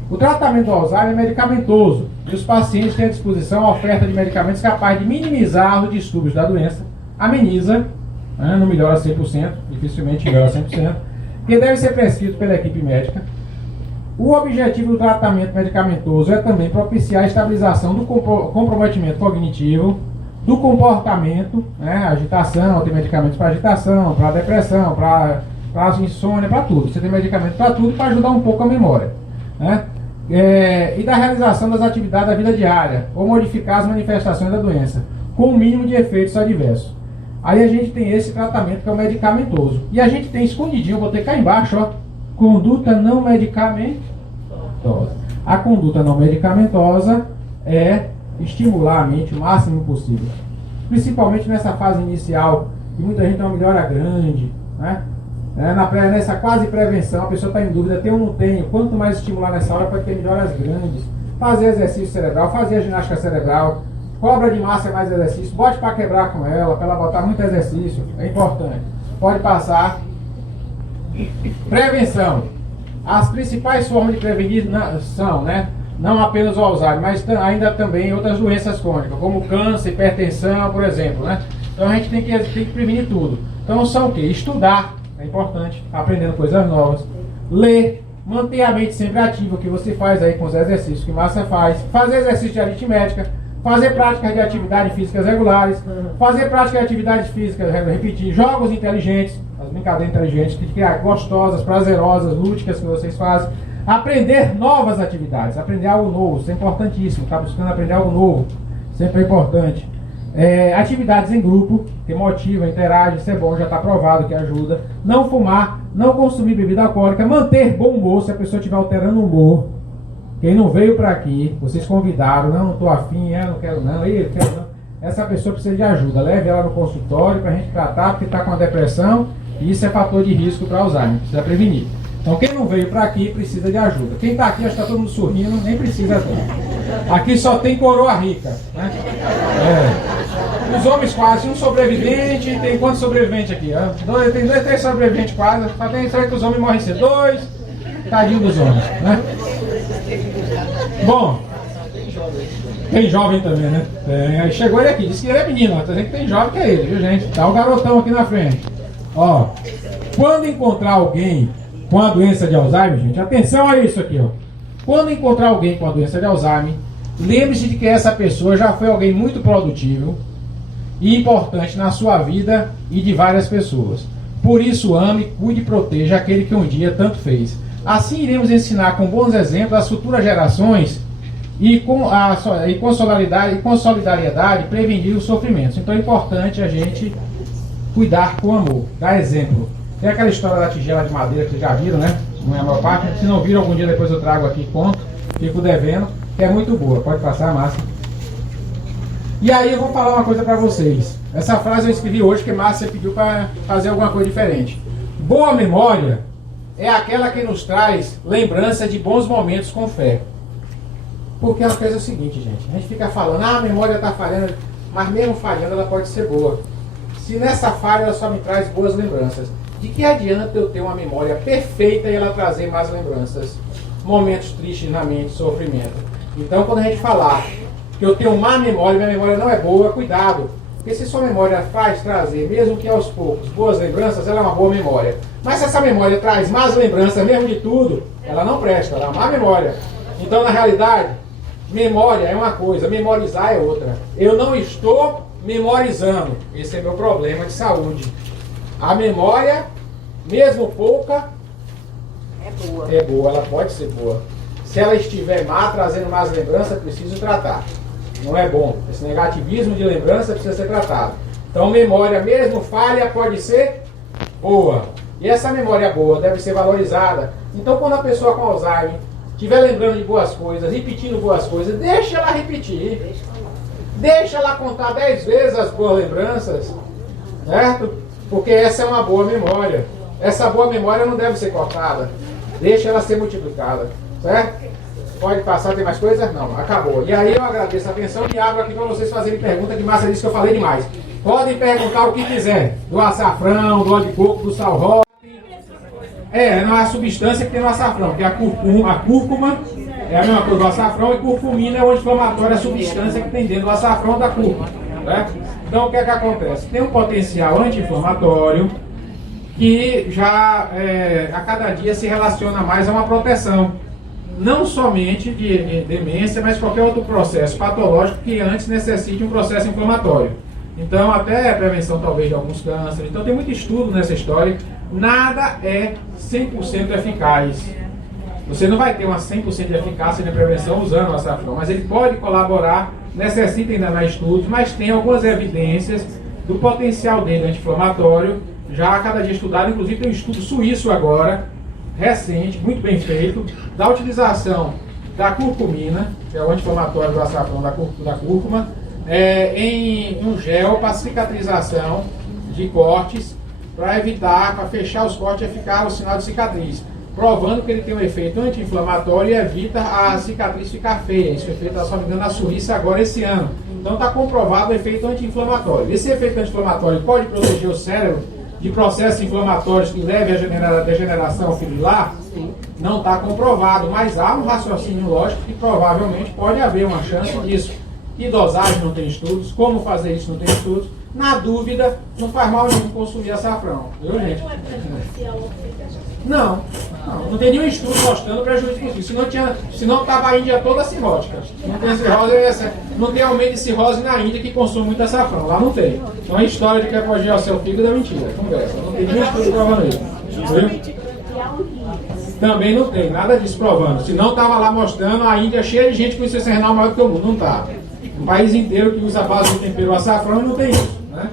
O tratamento do Alzheimer é medicamentoso. E os pacientes têm à disposição a oferta de medicamentos capazes de minimizar os distúrbios da doença, ameniza, não melhora 100%, dificilmente melhora 100%, que deve ser prescrito pela equipe médica. O objetivo do tratamento medicamentoso é também propiciar a estabilização do comprometimento cognitivo, do comportamento, agitação, tem medicamentos para agitação, para depressão, para insônia, para tudo. Você tem medicamento para tudo para ajudar um pouco a memória. E da realização das atividades da vida diária, ou modificar as manifestações da doença, com o mínimo de efeitos adversos. Aí a gente tem esse tratamento que é o medicamentoso. E a gente tem escondidinho, eu botei cá embaixo, ó, conduta não medicamentosa. A conduta não medicamentosa é estimular a mente o máximo possível. Principalmente nessa fase inicial, que muita gente tem uma melhora grande, nessa quase prevenção, a pessoa está em dúvida, tem ou não tem, quanto mais estimular nessa hora para ter melhoras grandes. Fazer exercício cerebral, fazer a ginástica cerebral, cobra de massa é mais exercício, bote para quebrar com ela, para ela botar muito exercício, é importante. Pode passar. Prevenção. As principais formas de prevenir são, não apenas o Alzheimer, mas ainda também outras doenças crônicas, como câncer, hipertensão, por exemplo, Então a gente tem que prevenir tudo. Então são o quê? Estudar, é importante, aprendendo coisas novas. Ler, manter a mente sempre ativa, o que você faz aí com os exercícios que Márcia faz. Fazer exercício de aritmética, fazer práticas de atividades físicas regulares, fazer práticas de atividades físicas, repetir, jogos inteligentes, as brincadeiras inteligentes, que criar gostosas, prazerosas, lúdicas que vocês fazem, aprender novas atividades, aprender algo novo, isso é importantíssimo, está buscando aprender algo novo, sempre é importante. Atividades em grupo, que motiva, interage, isso é bom, já está provado que ajuda. Não fumar, não consumir bebida alcoólica, manter bom humor, se a pessoa estiver alterando o humor. Quem não veio para aqui, vocês convidaram, não estou afim, não quero não, eu quero não. Essa pessoa precisa de ajuda, leve ela no consultório para a gente tratar, porque está com a depressão, e isso é fator de risco para Alzheimer, precisa prevenir. Então quem não veio para aqui precisa de ajuda. Quem está aqui, acho que está todo mundo sorrindo, nem precisa ter. Aqui só tem coroa rica, né? Os homens quase, um sobrevivente, tem quantos sobreviventes aqui? Tem 2, 3 sobreviventes quase, só tem isso aí que os homens morrem cedo. 2, tadinho dos homens, né? Bom, tem jovem também, né? Aí chegou ele aqui, disse que ele é menino, tá dizendo que tem jovem que é ele, viu gente? Tá o garotão aqui na frente. Ó, quando encontrar alguém com a doença de Alzheimer, gente, atenção a isso aqui, ó. Quando encontrar alguém com a doença de Alzheimer, lembre-se de que essa pessoa já foi alguém muito produtivo e importante na sua vida e de várias pessoas. Por isso, ame, cuide e proteja aquele que um dia tanto fez. Assim, iremos ensinar com bons exemplos às futuras gerações e com solidariedade prevenir os sofrimentos. Então é importante a gente cuidar com amor, dar exemplo. Tem aquela história da tigela de madeira que vocês já viram, né? Não é a maior parte. Se não viram, algum dia depois eu trago aqui e conto. Fico devendo, que é muito boa. Pode passar, Márcia. E aí eu vou falar uma coisa para vocês. Essa frase eu escrevi hoje, que Márcia pediu para fazer alguma coisa diferente. Boa memória é aquela que nos traz lembrança de bons momentos com fé. Porque a coisa é o seguinte, gente. A gente fica falando, a memória está falhando, mas mesmo falhando ela pode ser boa. Se nessa falha ela só me traz boas lembranças, de que adianta eu ter uma memória perfeita e ela trazer mais lembranças? Momentos tristes na mente, sofrimento. Então quando a gente falar que eu tenho má memória, minha memória não é boa, cuidado. Porque se sua memória faz trazer, mesmo que aos poucos, boas lembranças, ela é uma boa memória. Mas se essa memória traz más lembranças, mesmo de tudo, ela não presta, ela é uma má memória. Então na realidade, memória é uma coisa, memorizar é outra. Eu não estou memorizando, esse é meu problema de saúde. A memória, mesmo pouca, é boa, ela pode ser boa. Se ela estiver má, trazendo más lembranças, preciso tratar. Não é bom. Esse negativismo de lembrança precisa ser tratado. Então, memória, mesmo falha, pode ser boa. E essa memória boa deve ser valorizada. Então, quando a pessoa com Alzheimer estiver lembrando de boas coisas, repetindo boas coisas, deixa ela repetir. Deixa ela contar 10 vezes as boas lembranças, certo? Porque essa é uma boa memória. Essa boa memória não deve ser cortada. Deixa ela ser multiplicada, certo? Pode passar, tem mais coisa? Não, acabou. E aí eu agradeço a atenção e abro aqui para vocês fazerem pergunta, que Márcia disse que eu falei demais. Podem perguntar o que quiser. Do açafrão, do óleo de coco, do sal rosa. Não é a substância que tem no açafrão, porque a cúrcuma é a mesma coisa do açafrão, e curcumina é o anti-inflamatório, a substância que tem dentro do açafrão da cúrcuma. Né? Então o que é que acontece? Tem um potencial anti-inflamatório que já a cada dia se relaciona mais a uma proteção. Não somente de demência, mas qualquer outro processo patológico que antes necessite um processo inflamatório. Então, até a prevenção talvez de alguns cânceres. Então, tem muito estudo nessa história. Nada é 100% eficaz. Você não vai ter uma 100% de eficácia na prevenção usando o açafrão, mas ele pode colaborar, necessita ainda mais estudos, mas tem algumas evidências do potencial dele anti-inflamatório, já a cada dia estudado. Inclusive, tem um estudo suíço agora, recente, muito bem feito, da utilização da curcumina, que é o anti-inflamatório do açafrão da cúrcuma, em um gel para cicatrização de cortes, para evitar, para fechar os cortes e ficar o sinal de cicatriz, provando que ele tem um efeito anti-inflamatório e evita a cicatriz ficar feia. Isso foi feito, se não me engano, na Suíça agora esse ano. Então está comprovado o efeito anti-inflamatório. Esse efeito anti-inflamatório pode proteger o cérebro de processos inflamatórios que levem à degeneração fibrilar? Não está comprovado, mas há um raciocínio lógico que provavelmente pode haver uma chance disso. E dosagem não tem estudos, como fazer isso não tem estudos. Na dúvida, não faz mal nenhum consumir açafrão. Viu, gente? Não. Não tem nenhum estudo mostrando prejuízo possível. Senão estava a Índia toda cirrótica. Não tem cirrose, não tem aumento de cirrose na Índia que consome muito açafrão. Lá não tem. Então a história de que é apogear o seu fígado é mentira. Conversa. Não tem nenhum estudo provando isso. Viu? Também não tem nada disso provando. Senão estava lá mostrando a Índia cheia de gente com insuficiência renal maior do que o mundo. Não está. Um país inteiro que usa a base de tempero açafrão não tem isso. Né?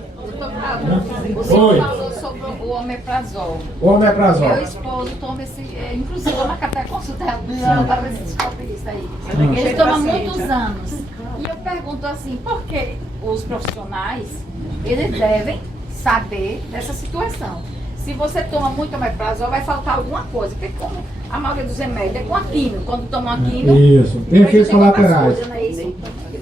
O senhor falou sobre o omeprazol. O omeprazol. Meu esposo toma esse, inclusive eu marquei até consulta para ver se descobre isso aí. Ele toma muitos anos. E eu pergunto assim, por que os profissionais, eles devem saber dessa situação? Se você toma muito omeprazol, vai faltar alguma coisa. Porque como a maioria dos remédios é com a quimio. Quando toma a quimio... Isso, tem efeitos colaterais.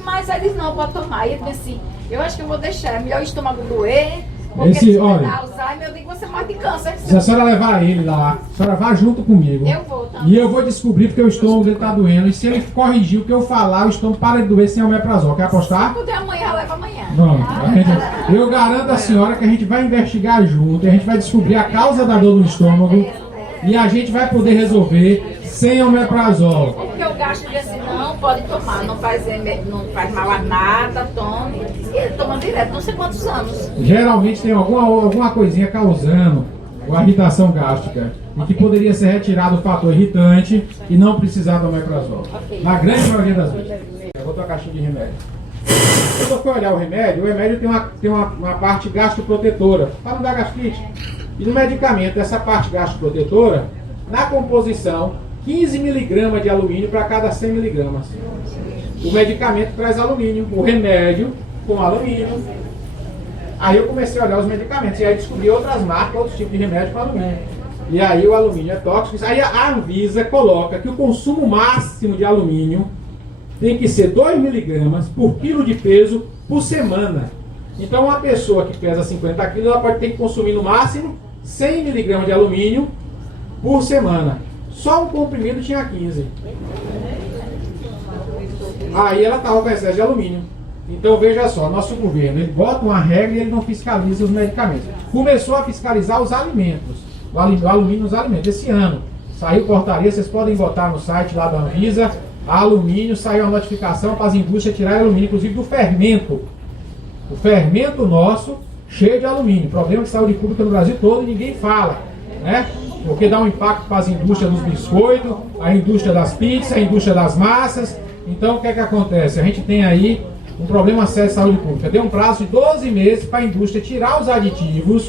Mas eles não podem tomar. E ele diz assim, eu acho que eu vou deixar, é melhor o estômago doer, porque Esse, se olha, dar Alzheimer, eu digo que você morre de câncer. se a senhora levar ele lá, a senhora vai junto comigo. Eu vou também. E eu vou descobrir porque o estômago dele tá doendo. E se ele corrigir o que eu falar, o estômago para de doer sem omeprazol. Quer apostar? Se puder amanhã, leva amanhã. Vamos. Eu garanto à senhora que a gente vai investigar junto, a gente vai descobrir a causa da dor no estômago e a gente vai poder resolver sem omeprazol. Porque o gasto desse não pode tomar, não faz mal a nada, tome. E ele toma direto, não sei quantos anos. Geralmente tem alguma coisinha causando a irritação gástrica e que poderia ser retirado o fator irritante e não precisar do omeprazol. Na grande maioria das vezes. Eu vou ter uma caixinha de remédio. Se você for olhar o remédio tem uma parte gastroprotetora para não dar gastrite. E no medicamento, essa parte gastroprotetora, na composição, 15 mg de alumínio para cada 100 mg. O medicamento traz alumínio, o remédio com alumínio. Aí eu comecei a olhar os medicamentos e aí descobri outras marcas, outros tipos de remédio com alumínio. E aí o alumínio é tóxico. Aí a Anvisa coloca que o consumo máximo de alumínio tem que ser 2 mg por quilo de peso por semana. Então uma pessoa que pesa 50 kg, ela pode ter que consumir no máximo 100 mg de alumínio por semana. Só um comprimido tinha 15. Aí ela estava com excesso de alumínio. Então veja só, nosso governo, ele bota uma regra e ele não fiscaliza os medicamentos. Começou a fiscalizar os alimentos, o alumínio nos alimentos. Esse ano saiu portaria, vocês podem botar no site lá da Anvisa, alumínio, saiu a notificação para as indústrias tirarem alumínio, inclusive do fermento. O fermento nosso, cheio de alumínio. Problema de saúde pública no Brasil todo e ninguém fala, né? Porque dá um impacto para as indústrias dos biscoitos, a indústria das pizzas, a indústria das massas. Então o que é que acontece? A gente tem aí um problema sério de saúde pública. Deu um prazo de 12 meses para a indústria tirar os aditivos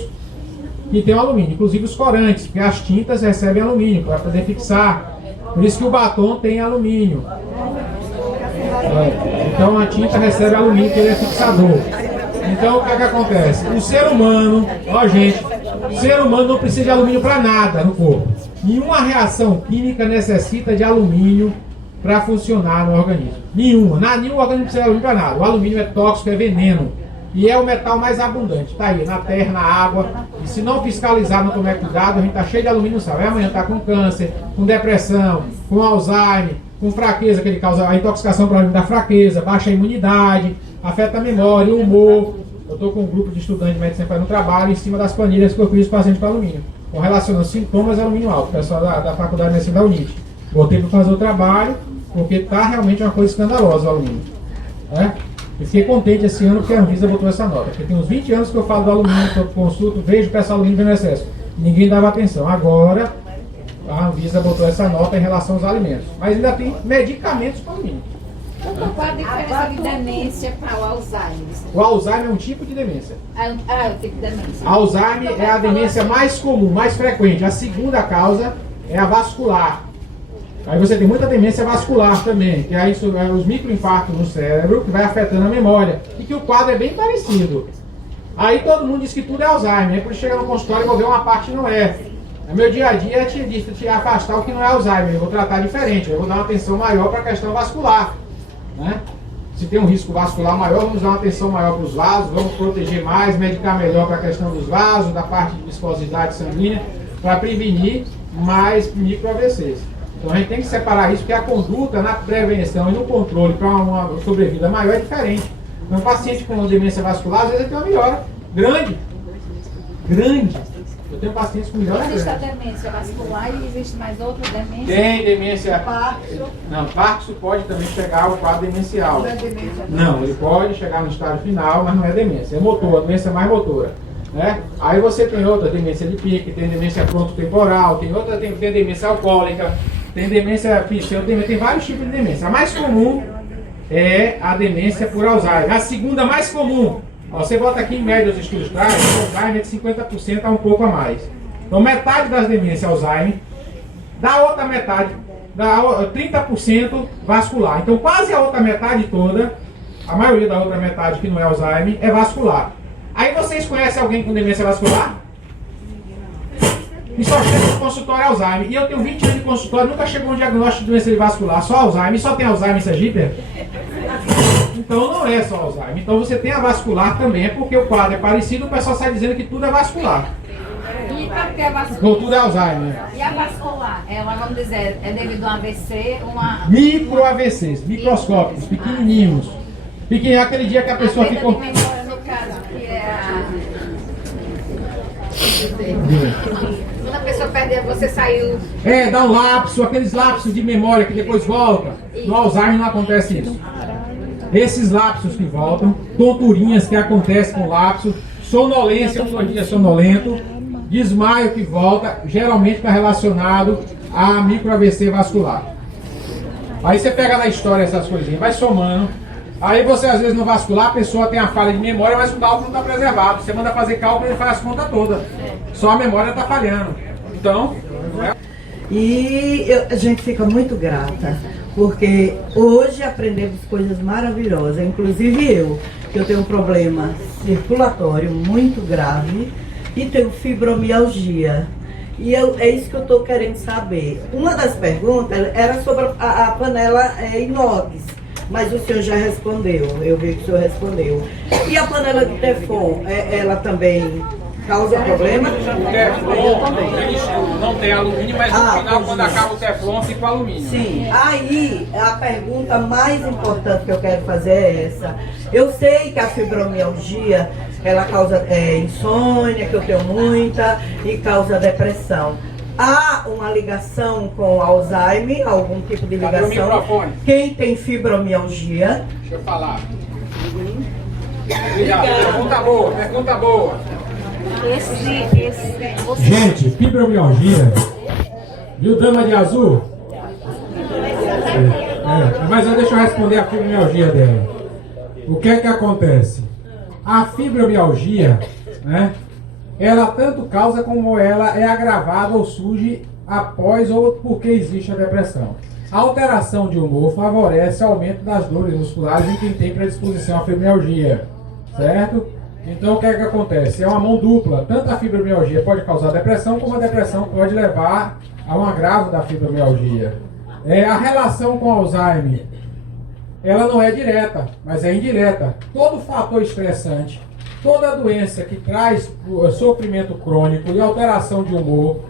que tem o alumínio, inclusive os corantes, porque as tintas recebem alumínio para poder fixar. Por isso que o batom tem alumínio. Então a tinta recebe alumínio, que ele é fixador. Então o que é que acontece? O ser humano, ó gente, o ser humano não precisa de alumínio para nada no corpo. Nenhuma reação química necessita de alumínio para funcionar no organismo. Nenhum organismo precisa de alumínio para nada. O alumínio é tóxico, é veneno. E é o metal mais abundante. Está aí, na terra, na água. E se não fiscalizar, não tomar cuidado, a gente está cheio de alumínio, sabe? Amanhã está com câncer, com depressão, com Alzheimer, com fraqueza, que ele causa a intoxicação por alumínio da fraqueza, baixa a imunidade, afeta a memória, o humor. Eu estou com um grupo de estudantes de medicina fazendo um trabalho em cima das planilhas que eu fiz pacientes com alumínio, com relacionando sintomas de alumínio alto, o pessoal da Faculdade de Medicina da UNIT. Botei para fazer o trabalho, porque está realmente uma coisa escandalosa o alumínio. E fiquei contente esse ano porque a Anvisa botou essa nota. Porque tem uns 20 anos que eu falo do alumínio, que eu consulto, vejo o pessoal alumínio no excesso. Ninguém dava atenção. Agora, a Anvisa botou essa nota em relação aos alimentos. Mas ainda tem medicamentos com alumínio. Então, qual a diferença de demência para o Alzheimer? O Alzheimer é um tipo de demência. É o tipo de demência. Alzheimer é a demência mais comum, mais frequente. A segunda causa é a vascular. Aí você tem muita demência vascular também, que é os microinfartos no cérebro, que vai afetando a memória. E que o quadro é bem parecido. Aí todo mundo diz que tudo é Alzheimer. Aí por chegar no consultório eu vou ver uma parte que não é. O meu dia a dia é te afastar o que não é Alzheimer. Eu vou tratar diferente, eu vou dar uma atenção maior para a questão vascular. Né? Se tem um risco vascular maior, vamos dar uma atenção maior para os vasos, vamos proteger mais, medicar melhor para a questão dos vasos, da parte de viscosidade sanguínea, para prevenir mais micro-AVCs. Então a gente tem que separar isso, porque a conduta na prevenção e no controle para uma sobrevida maior é diferente. Então, um paciente com demência vascular, às vezes ele tem uma melhora grande. Eu tenho pacientes com milhões de Existe a demência vascular e existe mais outra demência? Tem demência. Parkinson. Não, Parkinson pode também chegar ao quadro demencial. Não é demência. Não, ele pode chegar no estágio final, mas não é demência. É motor, a doença é mais motora. Né? Aí você tem outra demência de pique, tem demência frontotemporal, tem outra, tem demência alcoólica, tem demência pseudo, tem vários tipos de demência. A mais comum é a demência por Alzheimer. A segunda mais comum, ó, você bota aqui em média os estudos trazem, o Alzheimer é de 50% a um pouco a mais. Então metade das demências Alzheimer, da outra metade, dá 30% vascular. Então quase a outra metade toda, a maioria da outra metade que não é Alzheimer, é vascular. Aí vocês conhecem alguém com demência vascular? E só chega no consultório Alzheimer. E eu tenho 20 anos de consultório, nunca chegou um diagnóstico de doença vascular, só Alzheimer. E só tem Alzheimer em Sergipe? Então não é só Alzheimer. Então você tem a vascular também, é porque o quadro é parecido, o pessoal sai dizendo que tudo é vascular. E por que é vascular? Ou tudo é Alzheimer. E a vascular? Ela, vamos dizer, é devido a um AVC, uma... Micro AVCs, microscópicos, pequenininhos. Pequenininho, aquele dia que a pessoa perda ficou... de memória, no caso, que é a... Quando a pessoa perde, você saiu... É, dá um lapso, aqueles lapsos de memória que depois volta. No Alzheimer não acontece isso. Esses lapsos que voltam, tonturinhas que acontecem com lapso, sonolência, um dia sonolento, desmaio que volta, geralmente está relacionado a micro AVC vascular. Aí você pega na história essas coisinhas, vai somando. Aí você às vezes no vascular, a pessoa tem a falha de memória, mas o cálculo não está preservado. Você manda fazer cálculo e ele faz as contas todas. Só a memória está falhando. Então, não é... A gente fica muito grata, porque hoje aprendemos coisas maravilhosas, inclusive eu, que eu tenho um problema circulatório muito grave e tenho fibromialgia. E é isso que eu estou querendo saber. Uma das perguntas era sobre a panela inox, mas o senhor já respondeu, eu vi que o senhor respondeu. E a panela de Teflon, ela também causa problema? O Teflon, eles não tem alumínio, mas no final, quando acaba o Teflon, fica o alumínio. Sim. Aí, a pergunta mais importante que eu quero fazer é essa. Eu sei que a fibromialgia, ela causa insônia, que eu tenho muita, e causa depressão. Há uma ligação com Alzheimer, algum tipo de ligação? Cadê o microfone? Quem tem fibromialgia? Deixa eu falar. Obrigado. Pergunta boa, pergunta boa. Gente, fibromialgia. Viu, dama de azul? Mas deixa eu responder a fibromialgia dela. O que é que acontece? A fibromialgia, né? Ela tanto causa como ela é agravada ou surge após ou porque existe a depressão. A alteração de humor favorece o aumento das dores musculares em quem tem predisposição à fibromialgia, certo? Então o que é que acontece? É uma mão dupla. Tanto a fibromialgia pode causar depressão, como a depressão pode levar a um agravo da fibromialgia. A relação com Alzheimer, ela não é direta, mas é indireta. Todo fator estressante, toda doença que traz sofrimento crônico e alteração de humor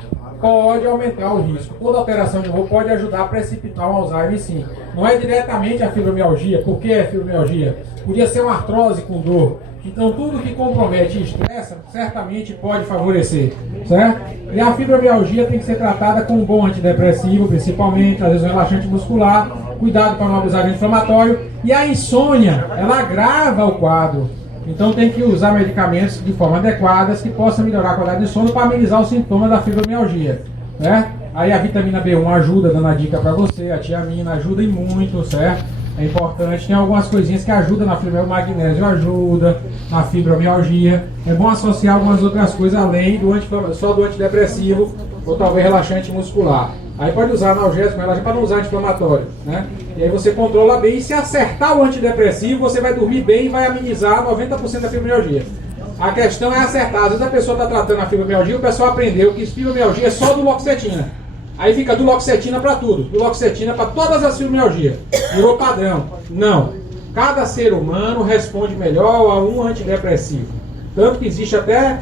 pode aumentar o risco. Toda alteração de humor pode ajudar a precipitar um Alzheimer, sim. Não é diretamente a fibromialgia. Por que é fibromialgia? Podia ser uma artrose com dor. Então tudo que compromete e estressa certamente pode favorecer, certo? E a fibromialgia tem que ser tratada com um bom antidepressivo, principalmente, às vezes um relaxante muscular, cuidado para não abusar de inflamatório. E a insônia, ela agrava o quadro. Então tem que usar medicamentos de forma adequada que possam melhorar a qualidade de sono para amenizar os sintomas da fibromialgia, né? Aí a vitamina B1 ajuda, dando a dica para você, a tiamina ajuda e muito, certo? É importante, tem algumas coisinhas que ajudam na fibromialgia, o magnésio ajuda na fibromialgia. É bom associar algumas outras coisas além do só do antidepressivo ou talvez relaxante muscular. Aí pode usar analgésico, relaxante, para não usar anti-inflamatório, né? E aí você controla bem, e se acertar o antidepressivo, você vai dormir bem e vai amenizar 90% da fibromialgia. A questão é acertar. Às vezes a pessoa está tratando a fibromialgia, o pessoal aprendeu que fibromialgia é só duloxetina. Aí fica duloxetina para tudo, duloxetina para todas as fibromialgias. Virou padrão. Não. Cada ser humano responde melhor a um antidepressivo. Tanto que existe até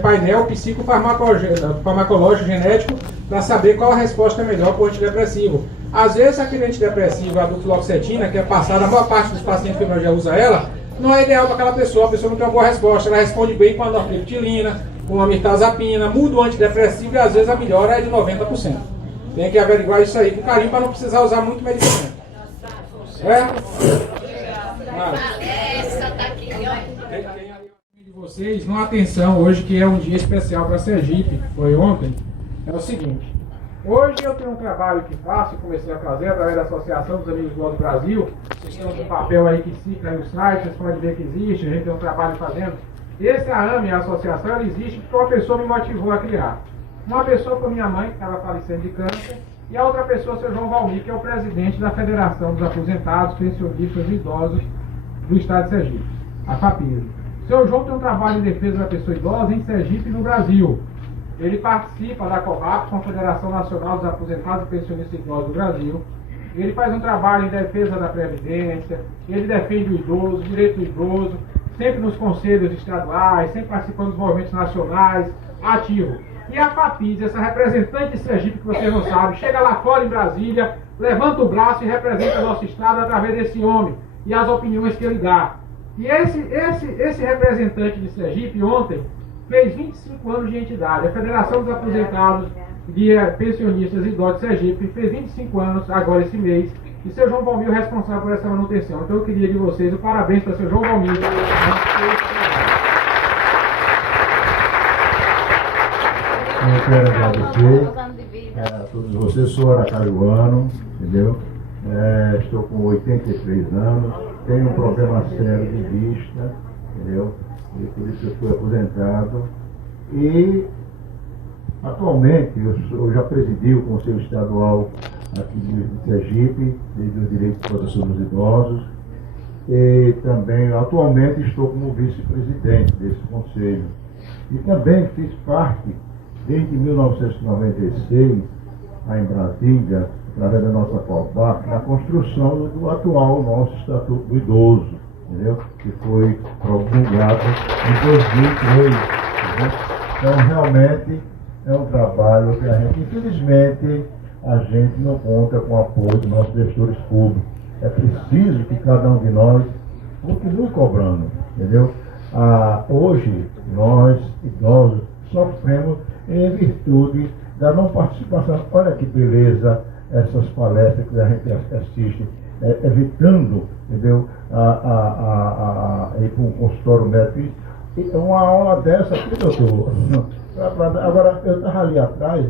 painel psicofarmacológico genético para saber qual a resposta melhor para o antidepressivo. Às vezes aquele antidepressivo, a duloxetina, que é passada, a maior parte dos pacientes que já usa ela, não é ideal para aquela pessoa, a pessoa não tem uma boa resposta, ela responde bem com a nortriptilina, com a mirtazapina, muda o antidepressivo e às vezes a melhora é de 90%. Tem que averiguar isso aí com carinho para não precisar usar muito medicamento. De vocês, não atenção hoje que é um dia especial para Sergipe, que foi ontem, é o seguinte. Hoje eu tenho um trabalho que faço e comecei a fazer através da Associação dos Amigos do Brasil. Vocês têm um papel aí que cita aí no site, vocês podem ver que existe, a gente tem um trabalho fazendo. Esse AAME, a associação, ela existe porque uma pessoa me motivou a criar. Uma pessoa foi minha mãe, que estava falecendo de câncer, e a outra pessoa, seu João Valmir, que é o presidente da Federação dos Aposentados, Pensionistas e Idosos do Estado de Sergipe, a FAPISA. Seu João tem um trabalho em defesa da pessoa idosa em Sergipe e no Brasil. Ele participa da COVAP, Confederação Nacional dos Aposentados e Pensionistas e Idosos do Brasil. Ele faz um trabalho em defesa da Previdência, ele defende o idoso, o direito do idoso, sempre nos conselhos estaduais, sempre participando dos movimentos nacionais, ativo. E a FAPIS, essa representante de Sergipe que vocês não sabem, chega lá fora em Brasília, levanta o braço e representa nosso estado através desse homem e as opiniões que ele dá. E esse representante de Sergipe ontem fez 25 anos de entidade. A Federação dos Aposentados de Pensionistas e Idosos de Sergipe fez 25 anos agora esse mês. E seu João Valmir é o responsável por essa manutenção. Então eu queria de vocês o parabéns para seu João Valmir. Eu quero agradecer a todos vocês. Sou aracaruano, entendeu? Estou com 83 anos, tenho um problema sério de vista, entendeu? E por isso eu fui aposentado. E atualmente eu já presidi o Conselho Estadual aqui de Sergipe, dos Direitos de Proteção dos Idosos. E também atualmente estou como vice-presidente desse conselho. E também fiz parte, desde 1996, lá em Brasília, através da nossa COVAP, na construção do atual nosso Estatuto do Idoso, entendeu? Que foi promulgado em 2003. Entendeu? Então, realmente, é um trabalho que a gente, infelizmente, a gente não conta com o apoio dos nossos gestores públicos. É preciso que cada um de nós continue cobrando, entendeu? Hoje, nós, idosos, sofremos em virtude da não participação. Olha que beleza essas palestras que a gente assiste, evitando, entendeu, ir para um consultório médico. E uma aula dessa aqui, doutor. Agora, eu estava ali atrás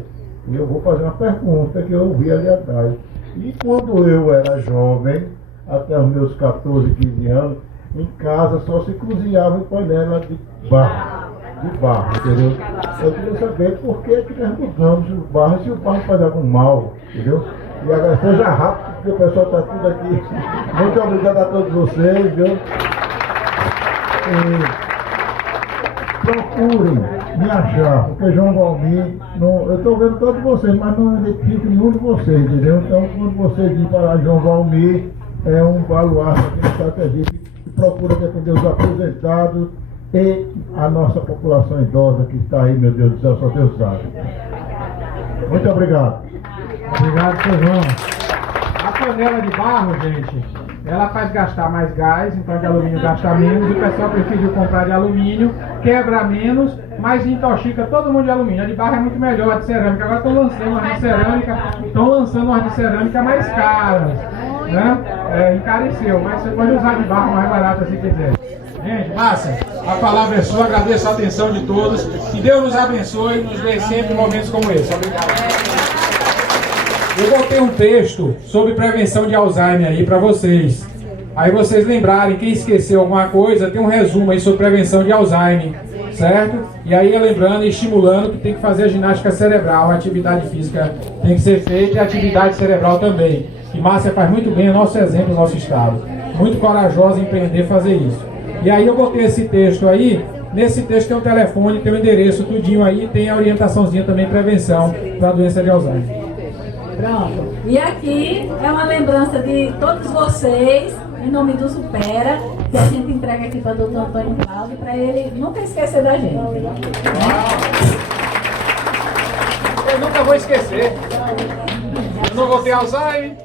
e eu vou fazer uma pergunta que eu ouvi ali atrás. E quando eu era jovem, até os meus 14, 15 anos, em casa só se cozinhava em panela de barro, entendeu? Eu queria saber por que nós mudamos o barro, se o barro faz algum mal, entendeu? E agora seja rápido, porque o pessoal está tudo aqui. Muito obrigado a todos vocês, viu? Procurem me achar, porque João Valmir, eu estou vendo todos vocês, mas não identifico nenhum de vocês, entendeu? Então, quando vocês vêm falar João Valmir, é um baluarte aqui no Estado de Sergipe, que procura defender os aposentados e a nossa população idosa que está aí, meu Deus do céu, só Deus sabe. Muito obrigado. Obrigado, seu João. A panela de barro, gente, ela faz gastar mais gás, então a de alumínio gasta menos, e o pessoal preferiu comprar de alumínio, quebra menos, mas intoxica todo mundo de alumínio. A de barro é muito melhor, a de cerâmica. Agora estão lançando umas de cerâmica mais caras, né? Encareceu, mas você pode usar de barro mais barata se quiser. Gente, massa, a palavra é sua, agradeço a atenção de todos, que Deus nos abençoe e nos dê sempre momentos como esse. Obrigado. Eu botei um texto sobre prevenção de Alzheimer aí para vocês. Aí vocês lembrarem, quem esqueceu alguma coisa, tem um resumo aí sobre prevenção de Alzheimer, certo? E aí lembrando e estimulando que tem que fazer a ginástica cerebral, a atividade física tem que ser feita e a atividade cerebral também. E Márcia faz muito bem, é nosso exemplo no nosso estado. Muito corajosa em empreender fazer isso. E aí eu botei esse texto aí, nesse texto tem o telefone, tem o endereço, tudinho aí, tem a orientaçãozinha também, prevenção para a doença de Alzheimer. Pronto. E aqui é uma lembrança de todos vocês, em nome do Supera, que a gente entrega aqui para o doutor Antônio Cláudio, para ele nunca esquecer da gente. Eu nunca vou esquecer. Eu não vou ter Alzheimer.